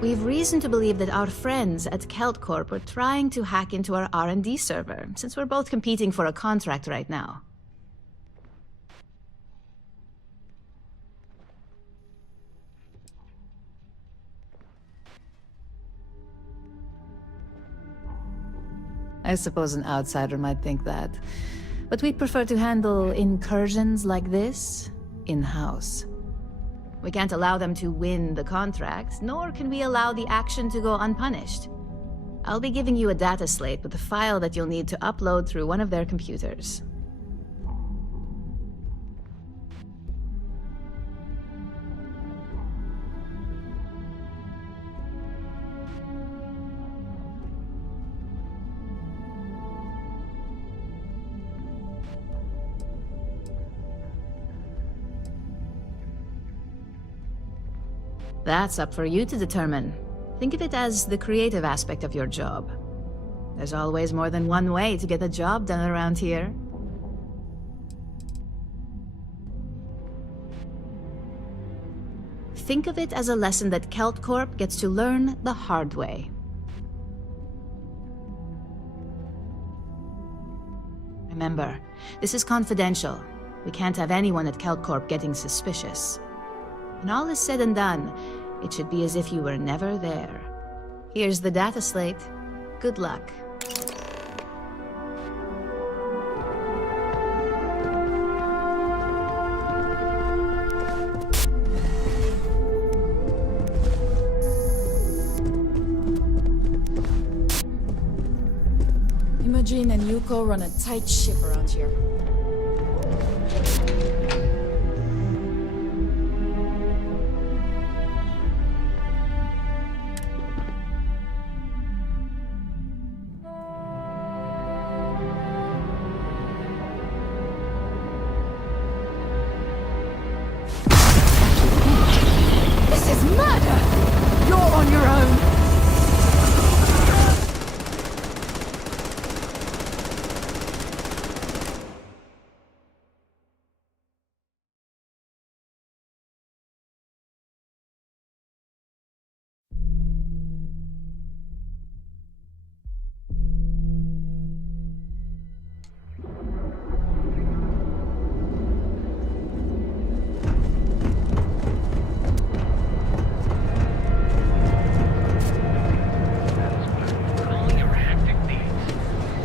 We've reason to believe that our friends at Kelt Corp are trying to hack into our R&D server, since we're both competing for a contract right now. I suppose an outsider might think that. But we prefer to handle incursions like this in-house. We can't allow them to win the contract, nor can we allow the action to go unpunished. I'll be giving you a data slate with a file that you'll need to upload through one of their computers. That's up for you to determine. Think of it as the creative aspect of your job. There's always more than one way to get a job done around here. Think of it as a lesson that Kelt Corp gets to learn the hard way. Remember, this is confidential. We can't have anyone at Kelt Corp getting suspicious. When all is said and done, it should be as if you were never there. Here's the data slate. Good luck. Eugene and Yuko run a tight ship around here. This is murder! You're on your own!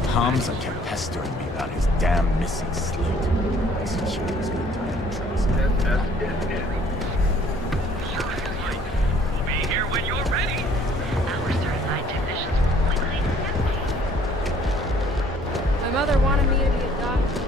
Tom's kept pestering me about his damn missing slate. I secured his good time trace. We'll be here when you're ready. Our certified technicians will quickly My mother wanted me to be a doctor.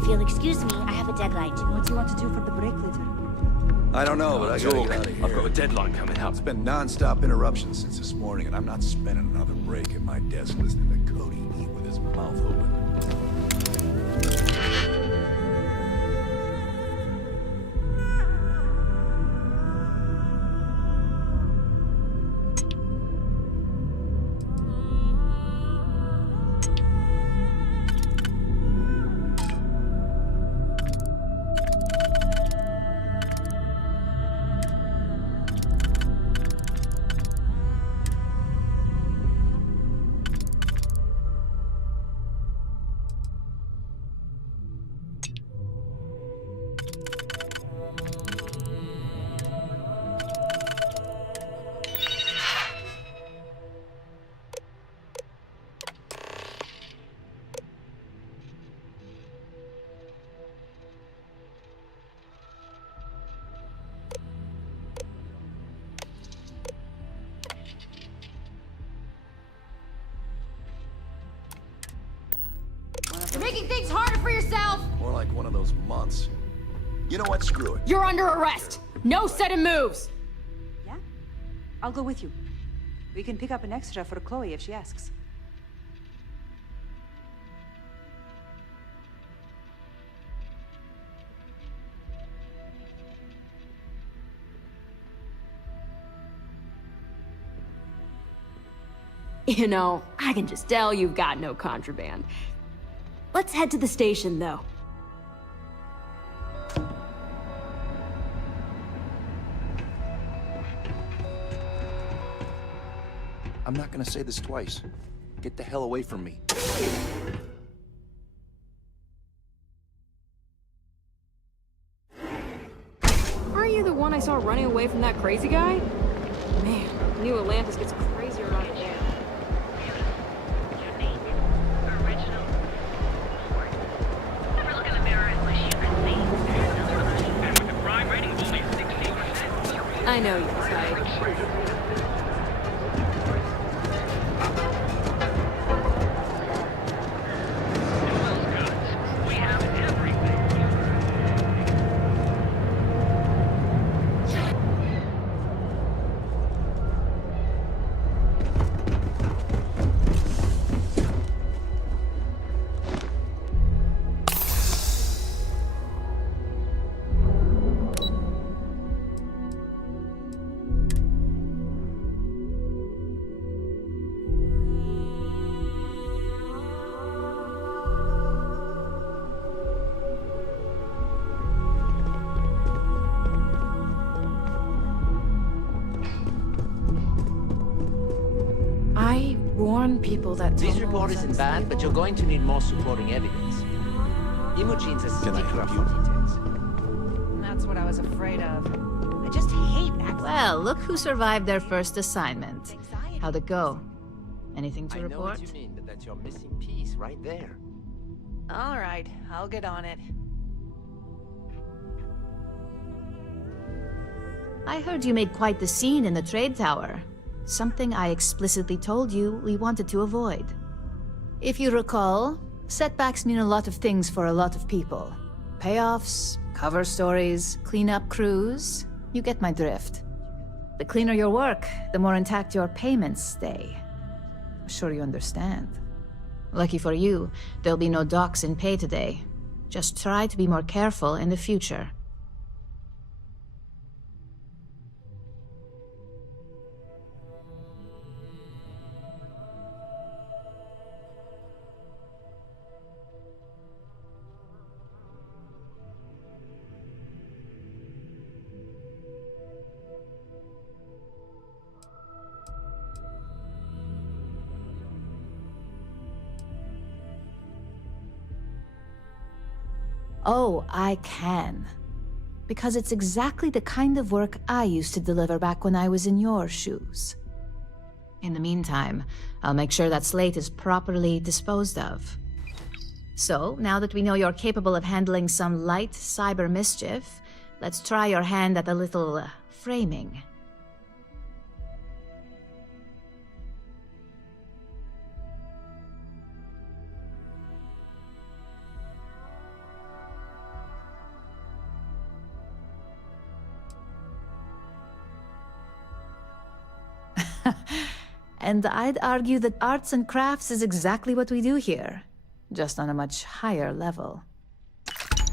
If you'll excuse me, I have a deadline. What do you want to do for the break later? I don't know, but I gotta get out of here. I've got a deadline coming up. It's been non-stop interruptions since this morning, and I'm not spending another break at my desk listening to Cody eat with his mouth open. You're making things harder for yourself! More like one of those months. You know what? Screw it. You're under arrest! No sudden moves! Yeah? I'll go with you. We can pick up an extra for Chloe if she asks. You know, I can just tell you've got no contraband. Let's head to the station, though. I'm not gonna say this twice. Get the hell away from me. Aren't you the one I saw running away from that crazy guy? Man, New Atlantis gets crazier around here. Never look in the mirror and wish you could see. And with the crime rating of only 16%. I know you're tight. We have everything. warn people that This report isn't bad, but you're going to need more supporting evidence. Imogene's a stickler for details. That's what I was afraid of. I just hate accidents. Well, look who survived their first assignment. How'd it go? Anything to I know report? what you mean, but that's your missing piece right there. All right, I'll get on it. I heard you made quite the scene in the trade tower. Something I explicitly told you we wanted to avoid. If you recall, setbacks mean a lot of things for a lot of people. Payoffs, cover stories, cleanup crews. You get my drift. The cleaner your work, the more intact your payments stay. I'm sure you understand. Lucky for you, there'll be no docks in pay today. Just try to be more careful in the future. Oh, I can. Because it's exactly the kind of work I used to deliver back when I was in your shoes. In the meantime, I'll make sure that slate is properly disposed of. So, now that we know you're capable of handling some light cyber mischief, let's try your hand at a little framing. And I'd argue that arts and crafts is exactly what we do here, just on a much higher level.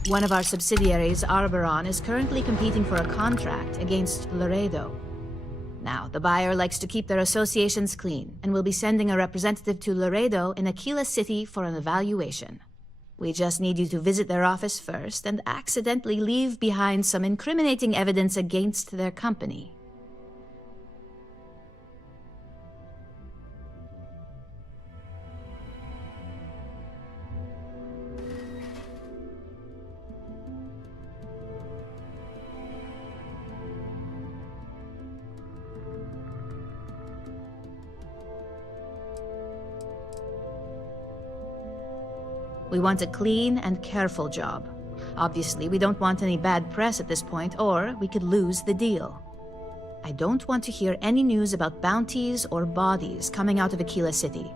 One of our subsidiaries, Arboron, is currently competing for a contract against Laredo. Now, the buyer likes to keep their associations clean, and will be sending a representative to Laredo in Aquila City for an evaluation. We just need you to visit their office first and accidentally leave behind some incriminating evidence against their company. We want a clean and careful job. Obviously, we don't want any bad press at this point, or we could lose the deal. I don't want to hear any news about bounties or bodies coming out of Aquila City.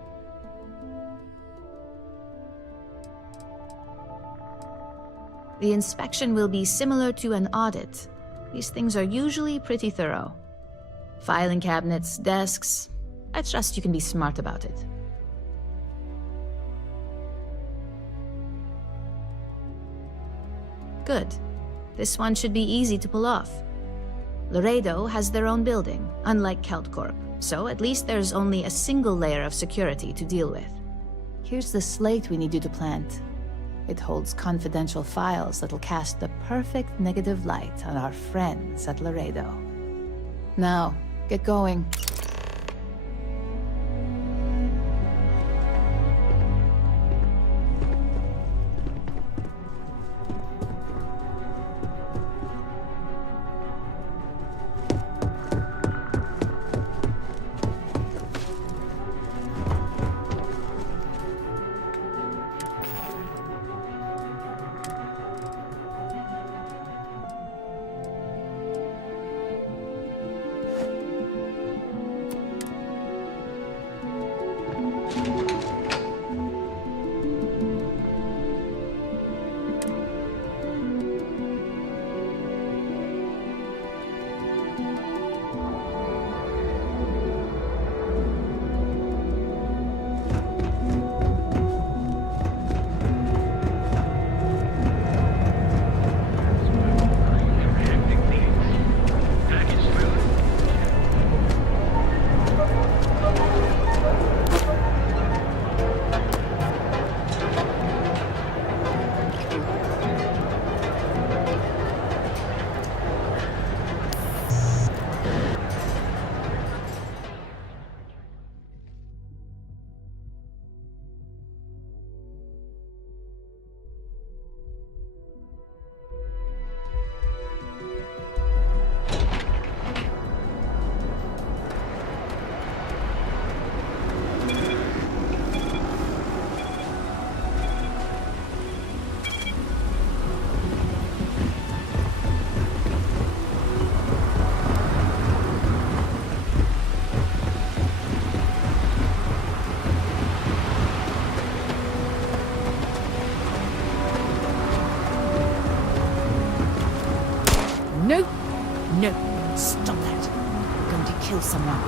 The inspection will be similar to an audit. These things are usually pretty thorough. Filing cabinets, desks. I trust you can be smart about it. Good. This one should be easy to pull off. Laredo has their own building, unlike Keltcorp, so at least there's only a single layer of security to deal with. Here's the slate we need you to plant. It holds confidential files that'll cast the perfect negative light on our friends at Laredo. Now, get going. No, stop that. You're going to kill someone.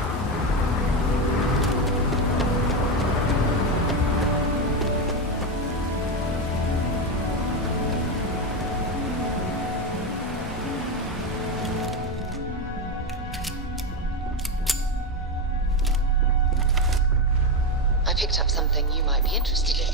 I picked up something you might be interested in.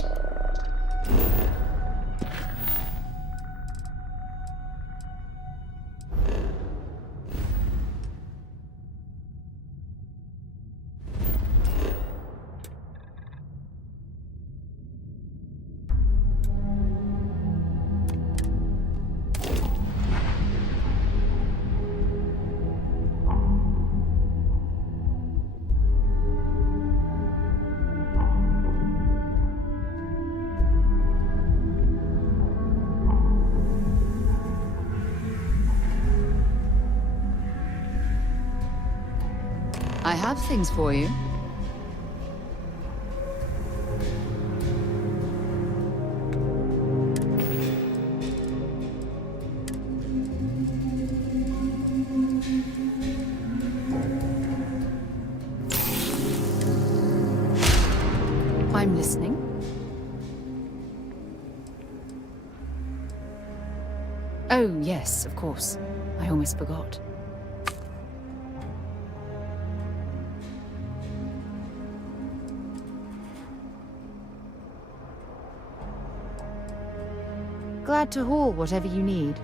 I have things for you. I'm listening. Oh, yes, of course. I almost forgot. Glad to haul whatever you need.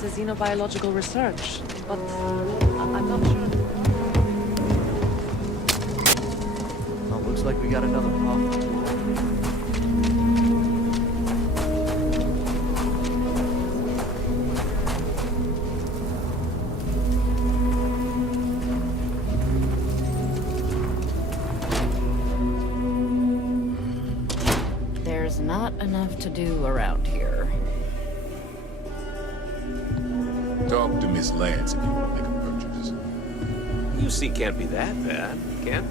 To xenobiological research, but I'm not sure. Well, looks like we got another problem. There's not enough to do around here. Talk to Miss Lance if you want to make a purchase. You see, can't be that bad, can't?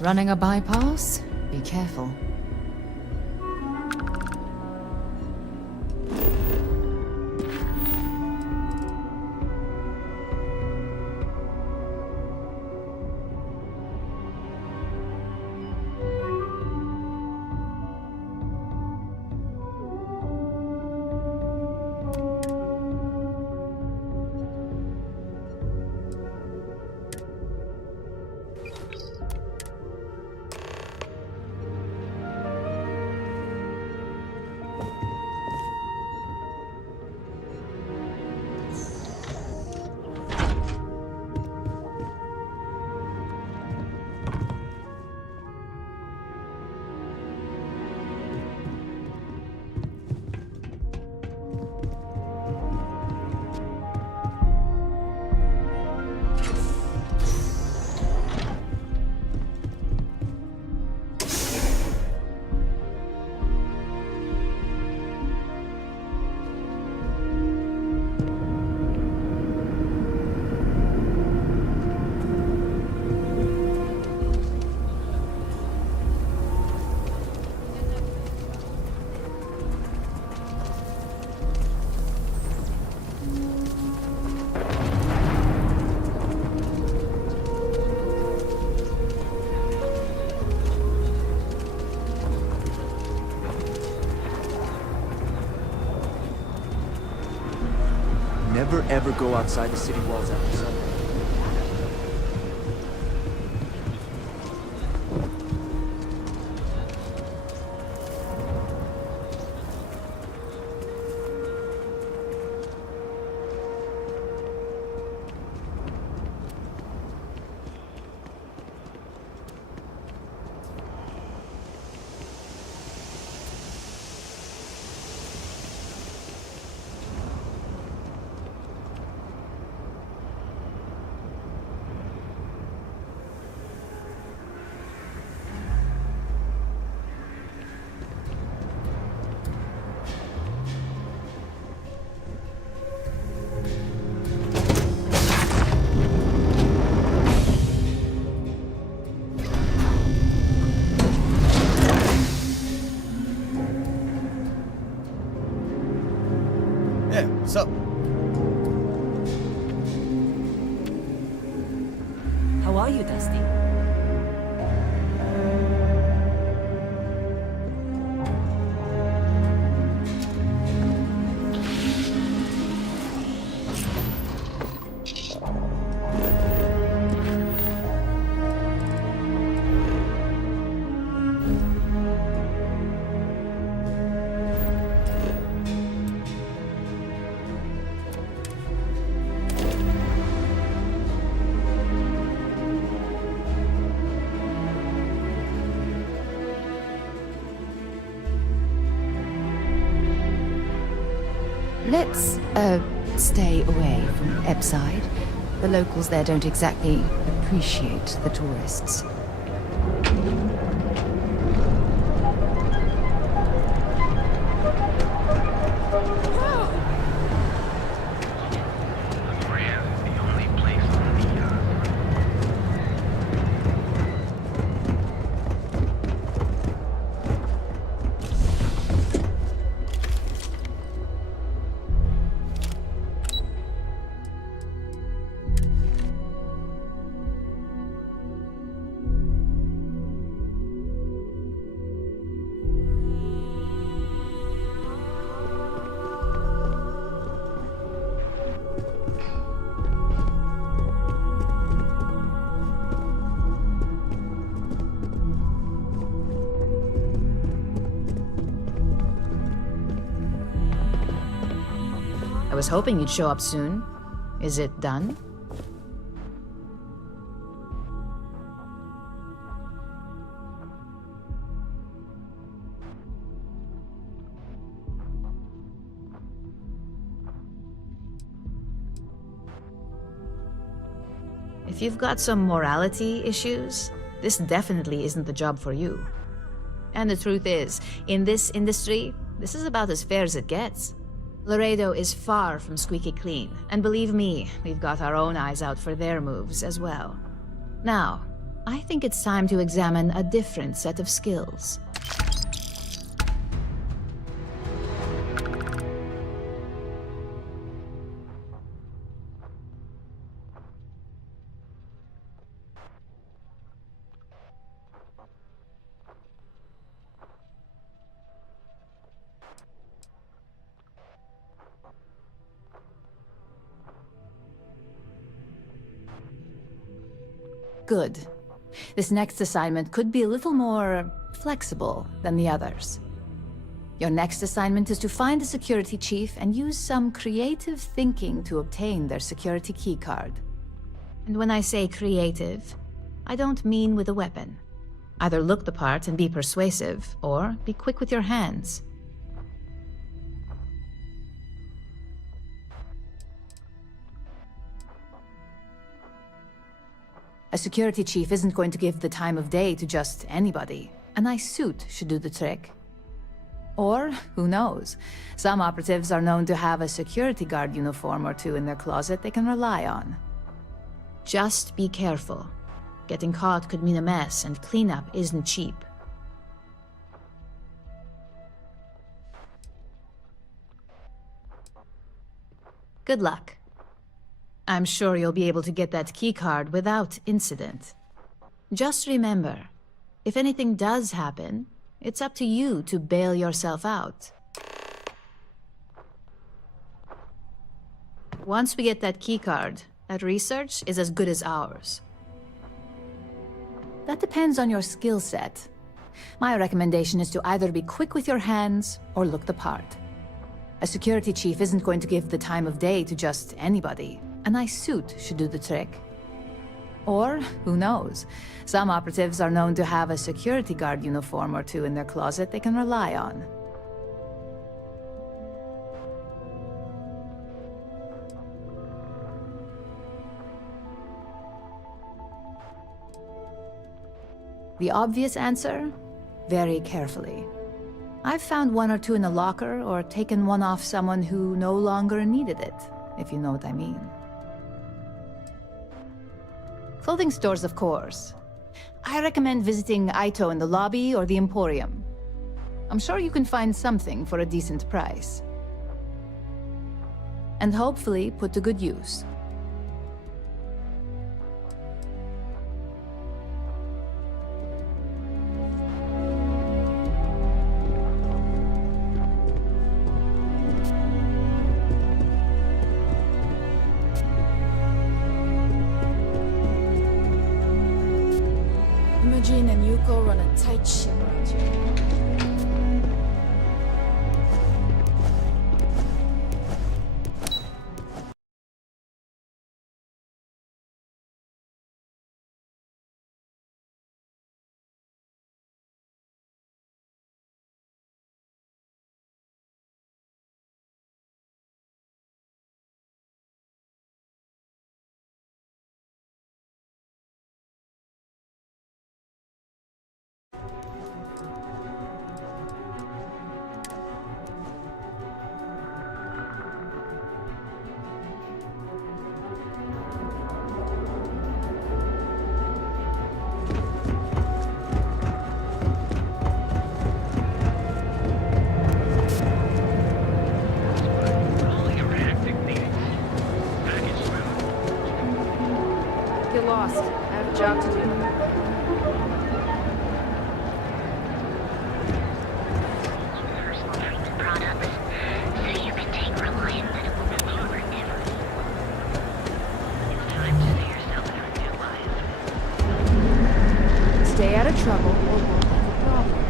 Running a bypass? Be careful. Never ever go outside the city walls after sunset. What's up? How are you, Dusty? Let's, stay away from Epside. The locals there don't exactly appreciate the tourists. I was hoping you'd show up soon. Is it done? If you've got some morality issues, this definitely isn't the job for you. And the truth is, in this industry, this is about as fair as it gets. Laredo is far from squeaky clean, and believe me, we've got our own eyes out for their moves as well. Now, I think it's time to examine a different set of skills. Good. This next assignment could be a little more flexible than the others. Your next assignment is to find the security chief and use some creative thinking to obtain their security keycard. And when I say creative, I don't mean with a weapon. Either look the part and be persuasive, or be quick with your hands. A security chief isn't going to give the time of day to just anybody. A nice suit should do the trick. Or, who knows, some operatives are known to have a security guard uniform or two in their closet they can rely on. Just be careful. Getting caught could mean a mess, and cleanup isn't cheap. Good luck. I'm sure you'll be able to get that keycard without incident. Just remember, if anything does happen, it's up to you to bail yourself out. Once we get that keycard, that research is as good as ours. That depends on your skill set. My recommendation is to either be quick with your hands or look the part. A security chief isn't going to give the time of day to just anybody. A nice suit should do the trick. Or, who knows, some operatives are known to have a security guard uniform or two in their closet they can rely on. The obvious answer? Very carefully. I've found one or two in a locker or taken one off someone who no longer needed it, if you know what I mean. Clothing stores, of course. I recommend visiting ЭТОЙ in the lobby or the Emporium. I'm sure you can find something for a decent price. And hopefully put to good use. Imogen and Yuko run a tight ship around here. You're lost. I have a job to do. Stay out of trouble or we'll have a problem.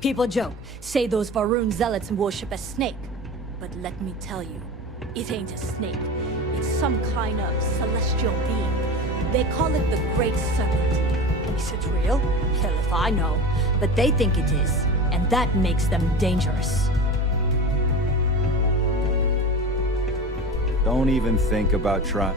People joke, say those Varun zealots worship a snake. But let me tell you, it ain't a snake. It's some kind of celestial being. They call it the Great Serpent. Is it real? Hell if I know. But they think it is, and that makes them dangerous. Don't even think about trying.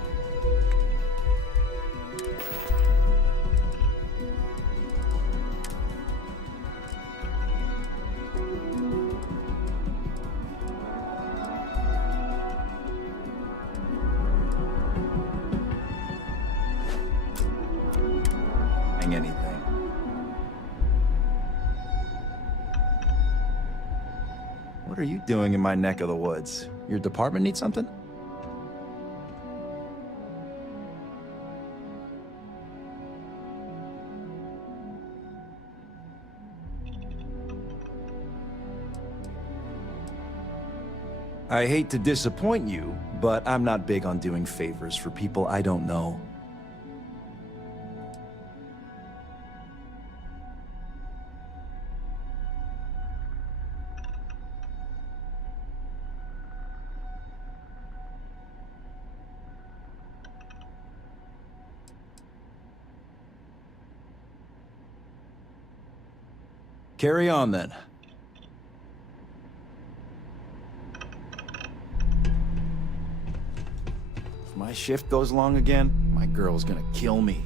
What are you doing in my neck of the woods? Your department need something? I hate to disappoint you, but I'm not big on doing favors for people I don't know. Carry on, then. If my shift goes long again, my girl's gonna kill me.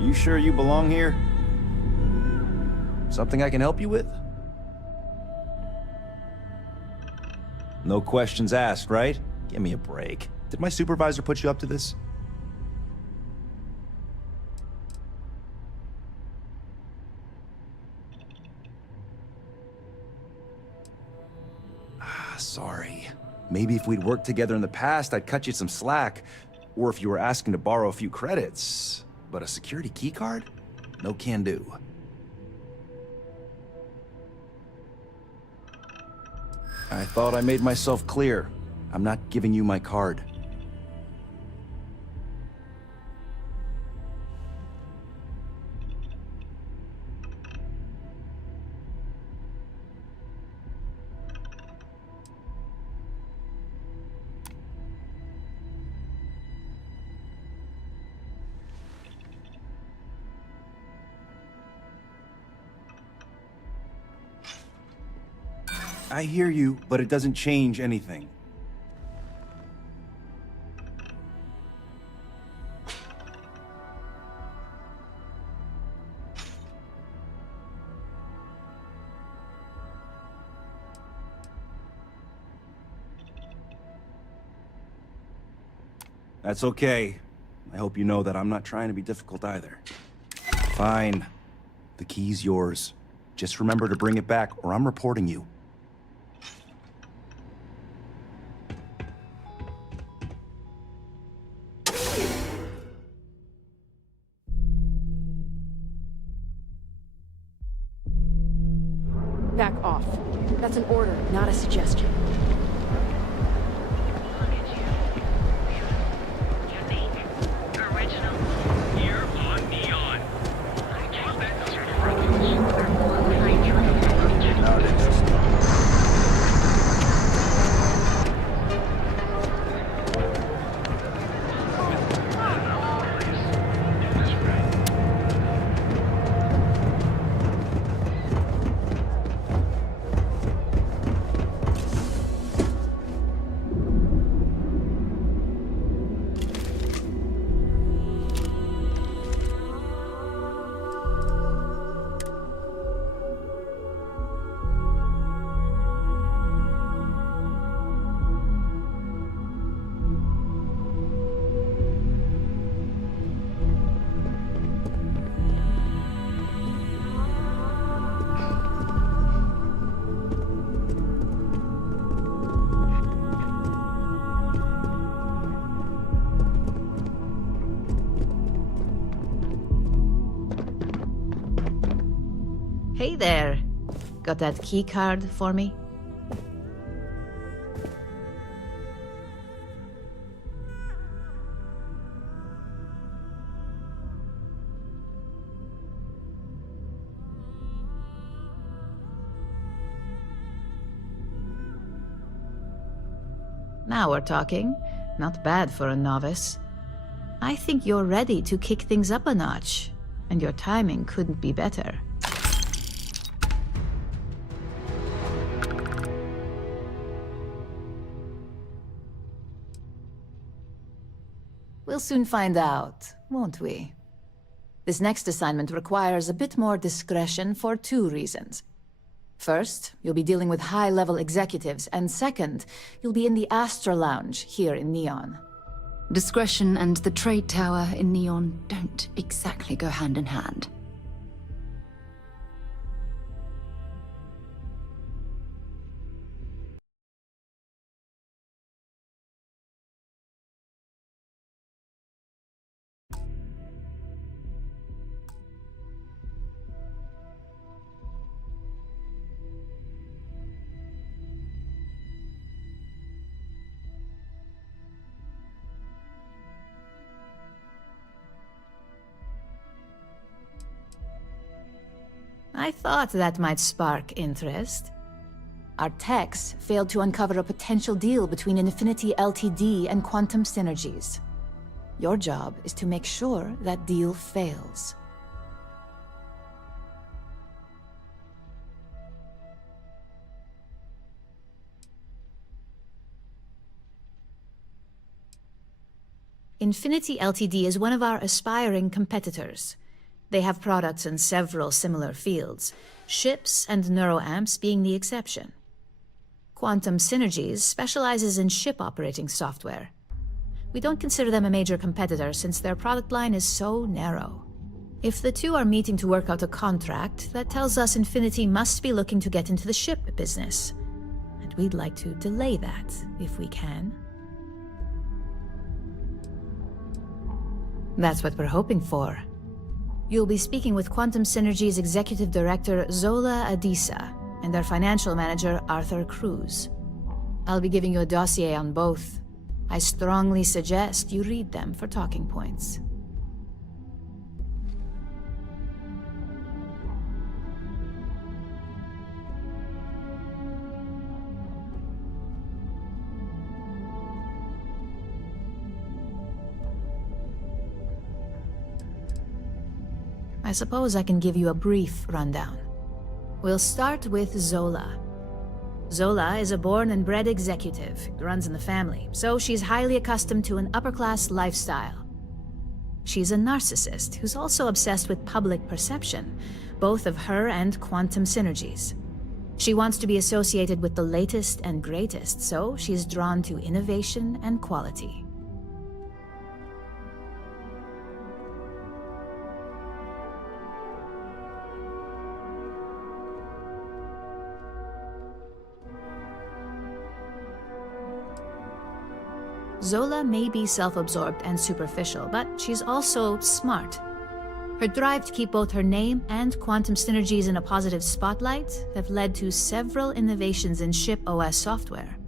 You sure you belong here? Something I can help you with? No questions asked, right? Give me a break. Did my supervisor put you up to this? Sorry. Maybe if we'd worked together in the past, I'd cut you some slack. Or if you were asking to borrow a few credits. But a security keycard? No can do. I thought I made myself clear. I'm not giving you my card. I hear you, but it doesn't change anything. That's okay. I hope you know that I'm not trying to be difficult either. Fine. The key's yours. Just remember to bring it back, or I'm reporting you. off. That's an order, not a suggestion. Hey there. Got that key card for me? Now we're talking. Not bad for a novice. I think you're ready to kick things up a notch, and your timing couldn't be better. We'll soon find out, won't we? This next assignment requires a bit more discretion for 2 reasons. First, you'll be dealing with high-level executives, and second, you'll be in the Astra Lounge here in Neon. Discretion and the trade tower in Neon don't exactly go hand in hand. I thought that might spark interest. Our techs failed to uncover a potential deal between Infinity Ltd. And Quantum Synergies. Your job is to make sure that deal fails. Infinity Ltd. Is one of our aspiring competitors. They have products in several similar fields, ships and neuroamps being the exception. Quantum Synergies specializes in ship operating software. We don't consider them a major competitor since their product line is so narrow. If the two are meeting to work out a contract, that tells us Infinity must be looking to get into the ship business. And we'd like to delay that, if we can. That's what we're hoping for. You'll be speaking with Quantum Synergy's Executive Director Zola Adisa and their Financial Manager Arthur Cruz. I'll be giving you a dossier on both. I strongly suggest you read them for talking points. I suppose I can give you a brief rundown. We'll start with Zola. Zola is a born and bred executive. It runs in the family, so she's highly accustomed to an upper-class lifestyle. She's a narcissist who's also obsessed with public perception, both of her and Quantum Synergies. She wants to be associated with the latest and greatest, so she's drawn to innovation and quality. Zola may be self-absorbed and superficial, but she's also smart. Her drive to keep both her name and quantum synergies in a positive spotlight have led to several innovations in ship OS software.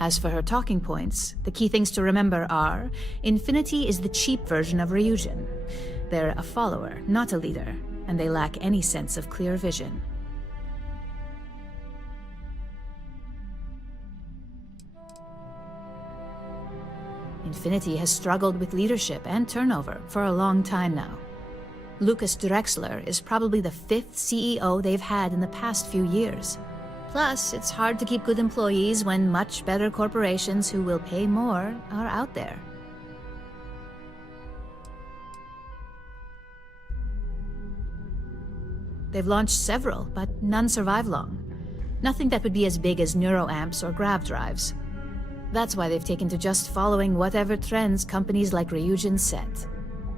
As for her talking points, the key things to remember are: Infinity is the cheap version of Ryujin. They're a follower, not a leader, and they lack any sense of clear vision. Infinity has struggled with leadership and turnover for a long time now. Lucas Drexler is probably the 5th CEO they've had in the past few years. Plus, it's hard to keep good employees when much better corporations who will pay more are out there. They've launched several, but none survive long. Nothing that would be as big as neuroamps or grav drives. That's why they've taken to just following whatever trends companies like Ryujin set.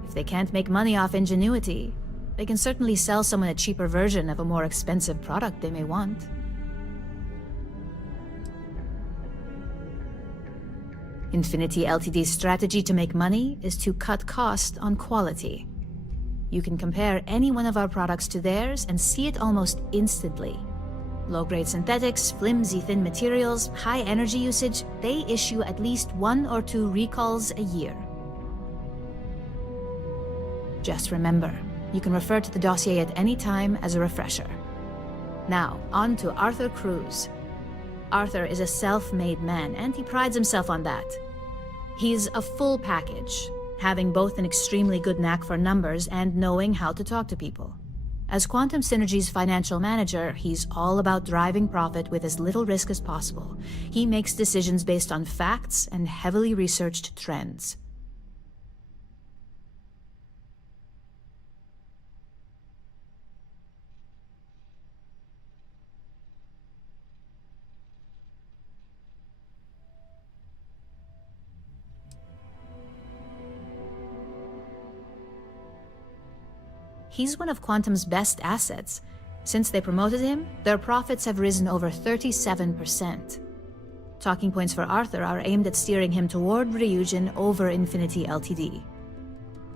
If they can't make money off ingenuity, they can certainly sell someone a cheaper version of a more expensive product they may want. Infinity Ltd's strategy to make money is to cut cost on quality. You can compare any one of our products to theirs and see it almost instantly. Low-grade synthetics, flimsy thin materials, high energy usage, they issue at least 1 or 2 recalls a year. Just remember, you can refer to the dossier at any time as a refresher. Now, on to Arthur Cruz. Arthur is a self-made man, and he prides himself on that. He's a full package, having both an extremely good knack for numbers and knowing how to talk to people. As Quantum Synergy's financial manager, he's all about driving profit with as little risk as possible. He makes decisions based on facts and heavily researched trends. He's one of Quantum's best assets. Since they promoted him, their profits have risen over 37%. Talking points for Arthur are aimed at steering him toward Ryujin over Infinity Ltd.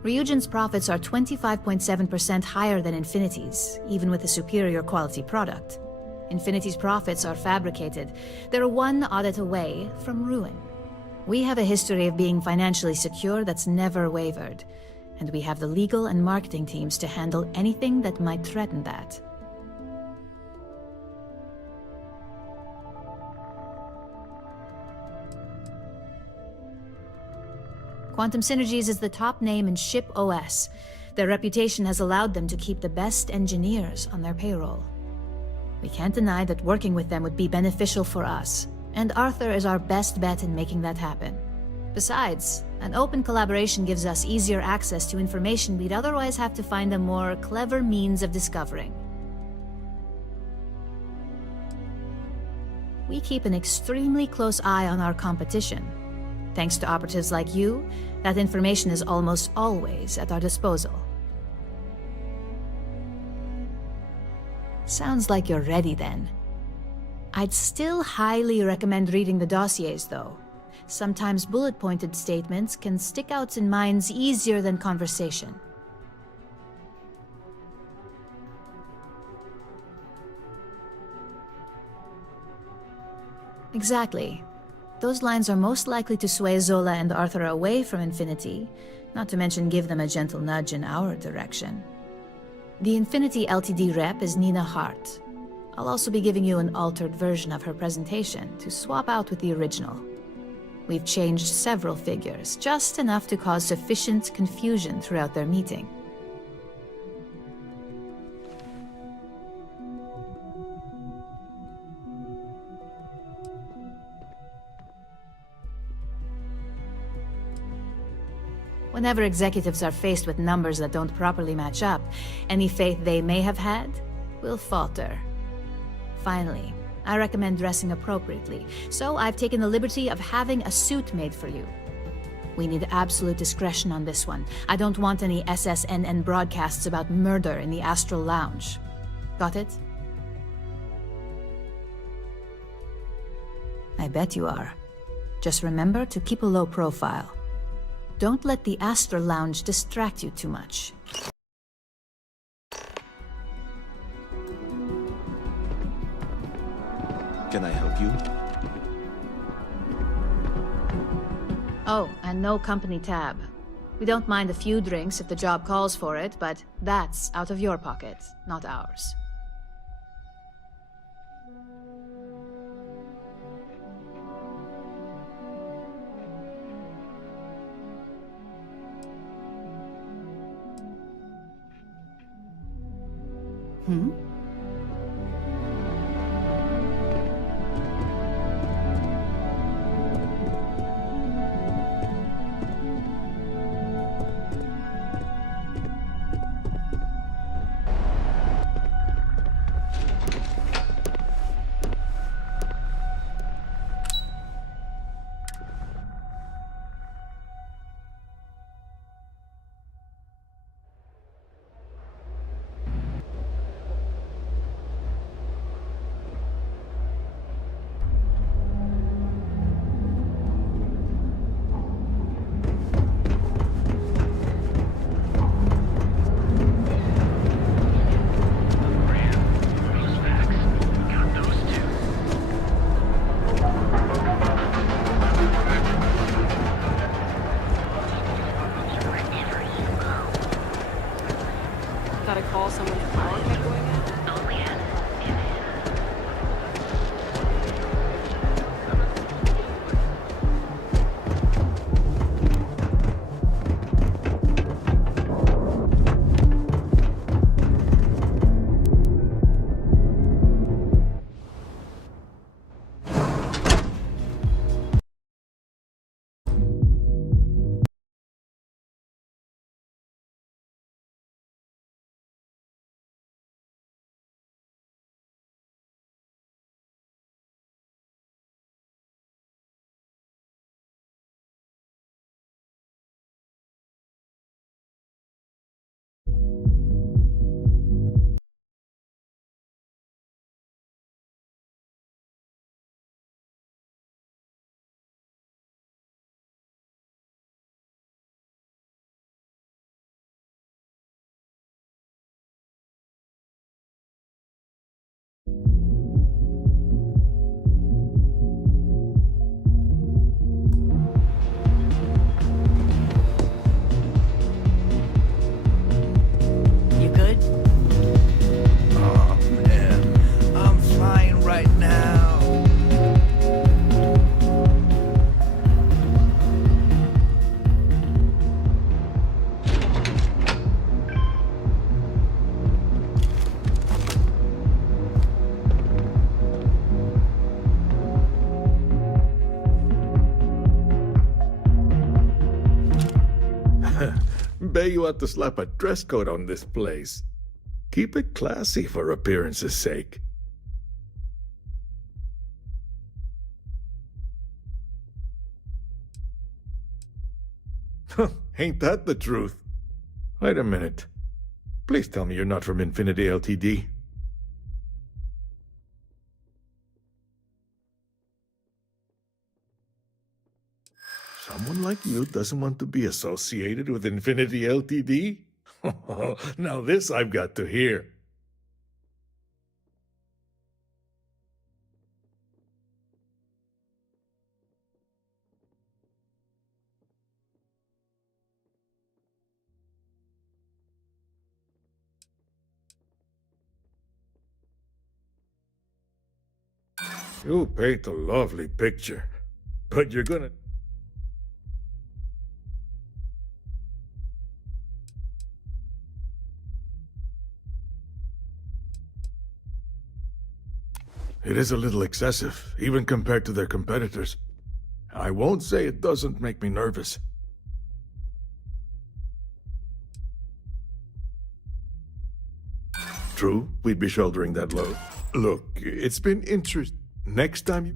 Ryujin's profits are 25.7% higher than Infinity's, even with a superior quality product. Infinity's profits are fabricated. They're one audit away from ruin. We have a history of being financially secure that's never wavered, and we have the legal and marketing teams to handle anything that might threaten that. Quantum Synergies is the top name in ship OS. Their reputation has allowed them to keep the best engineers on their payroll. We can't deny that working with them would be beneficial for us, and Arthur is our best bet in making that happen. Besides, an open collaboration gives us easier access to information we'd otherwise have to find a more clever means of discovering. We keep an extremely close eye on our competition. Thanks to operatives like you, that information is almost always at our disposal. Sounds like you're ready then. I'd still highly recommend reading the dossiers though. Sometimes bullet-pointed statements can stick out in minds easier than conversation. Exactly. Those lines are most likely to sway Zola and Arthur away from Infinity, not to mention give them a gentle nudge in our direction. The Infinity Ltd rep is Nina Hart. I'll also be giving you an altered version of her presentation to swap out with the original. We've changed several figures, just enough to cause sufficient confusion throughout their meeting. Whenever executives are faced with numbers that don't properly match up, any faith they may have had will falter. Finally, I recommend dressing appropriately, so I've taken the liberty of having a suit made for you. We need absolute discretion on this one. I don't want any SSNN broadcasts about murder in the Astral Lounge. Got it? I bet you are. Just remember to keep a low profile. Don't let the Astral Lounge distract you too much. Can I help you? Oh, and no company tab. We don't mind a few drinks if the job calls for it, but that's out of your pocket, not ours. Gotta call someone to power kept going out? Bet you ought to slap a dress code on this place. Keep it classy for appearance's sake. Ain't that the truth? Wait a minute. Please tell me you're not from Infinity Ltd. Someone like you doesn't want to be associated with Infinity Ltd? Now this I've got to hear. You paint a lovely picture, but you're gonna... It is a little excessive, even compared to their competitors. I won't say it doesn't make me nervous. True, we'd be shouldering that load. Look, it's been interesting. Next time you...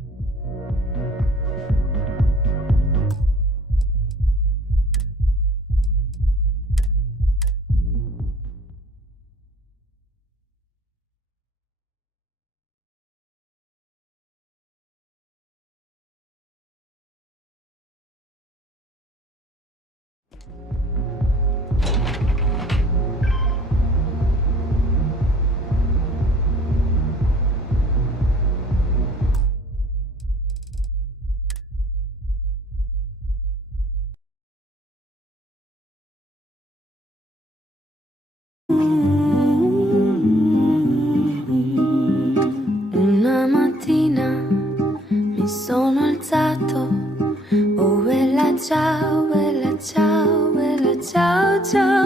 Una mattina mi sono alzato, oh bella ciao, bella ciao, bella ciao, ciao.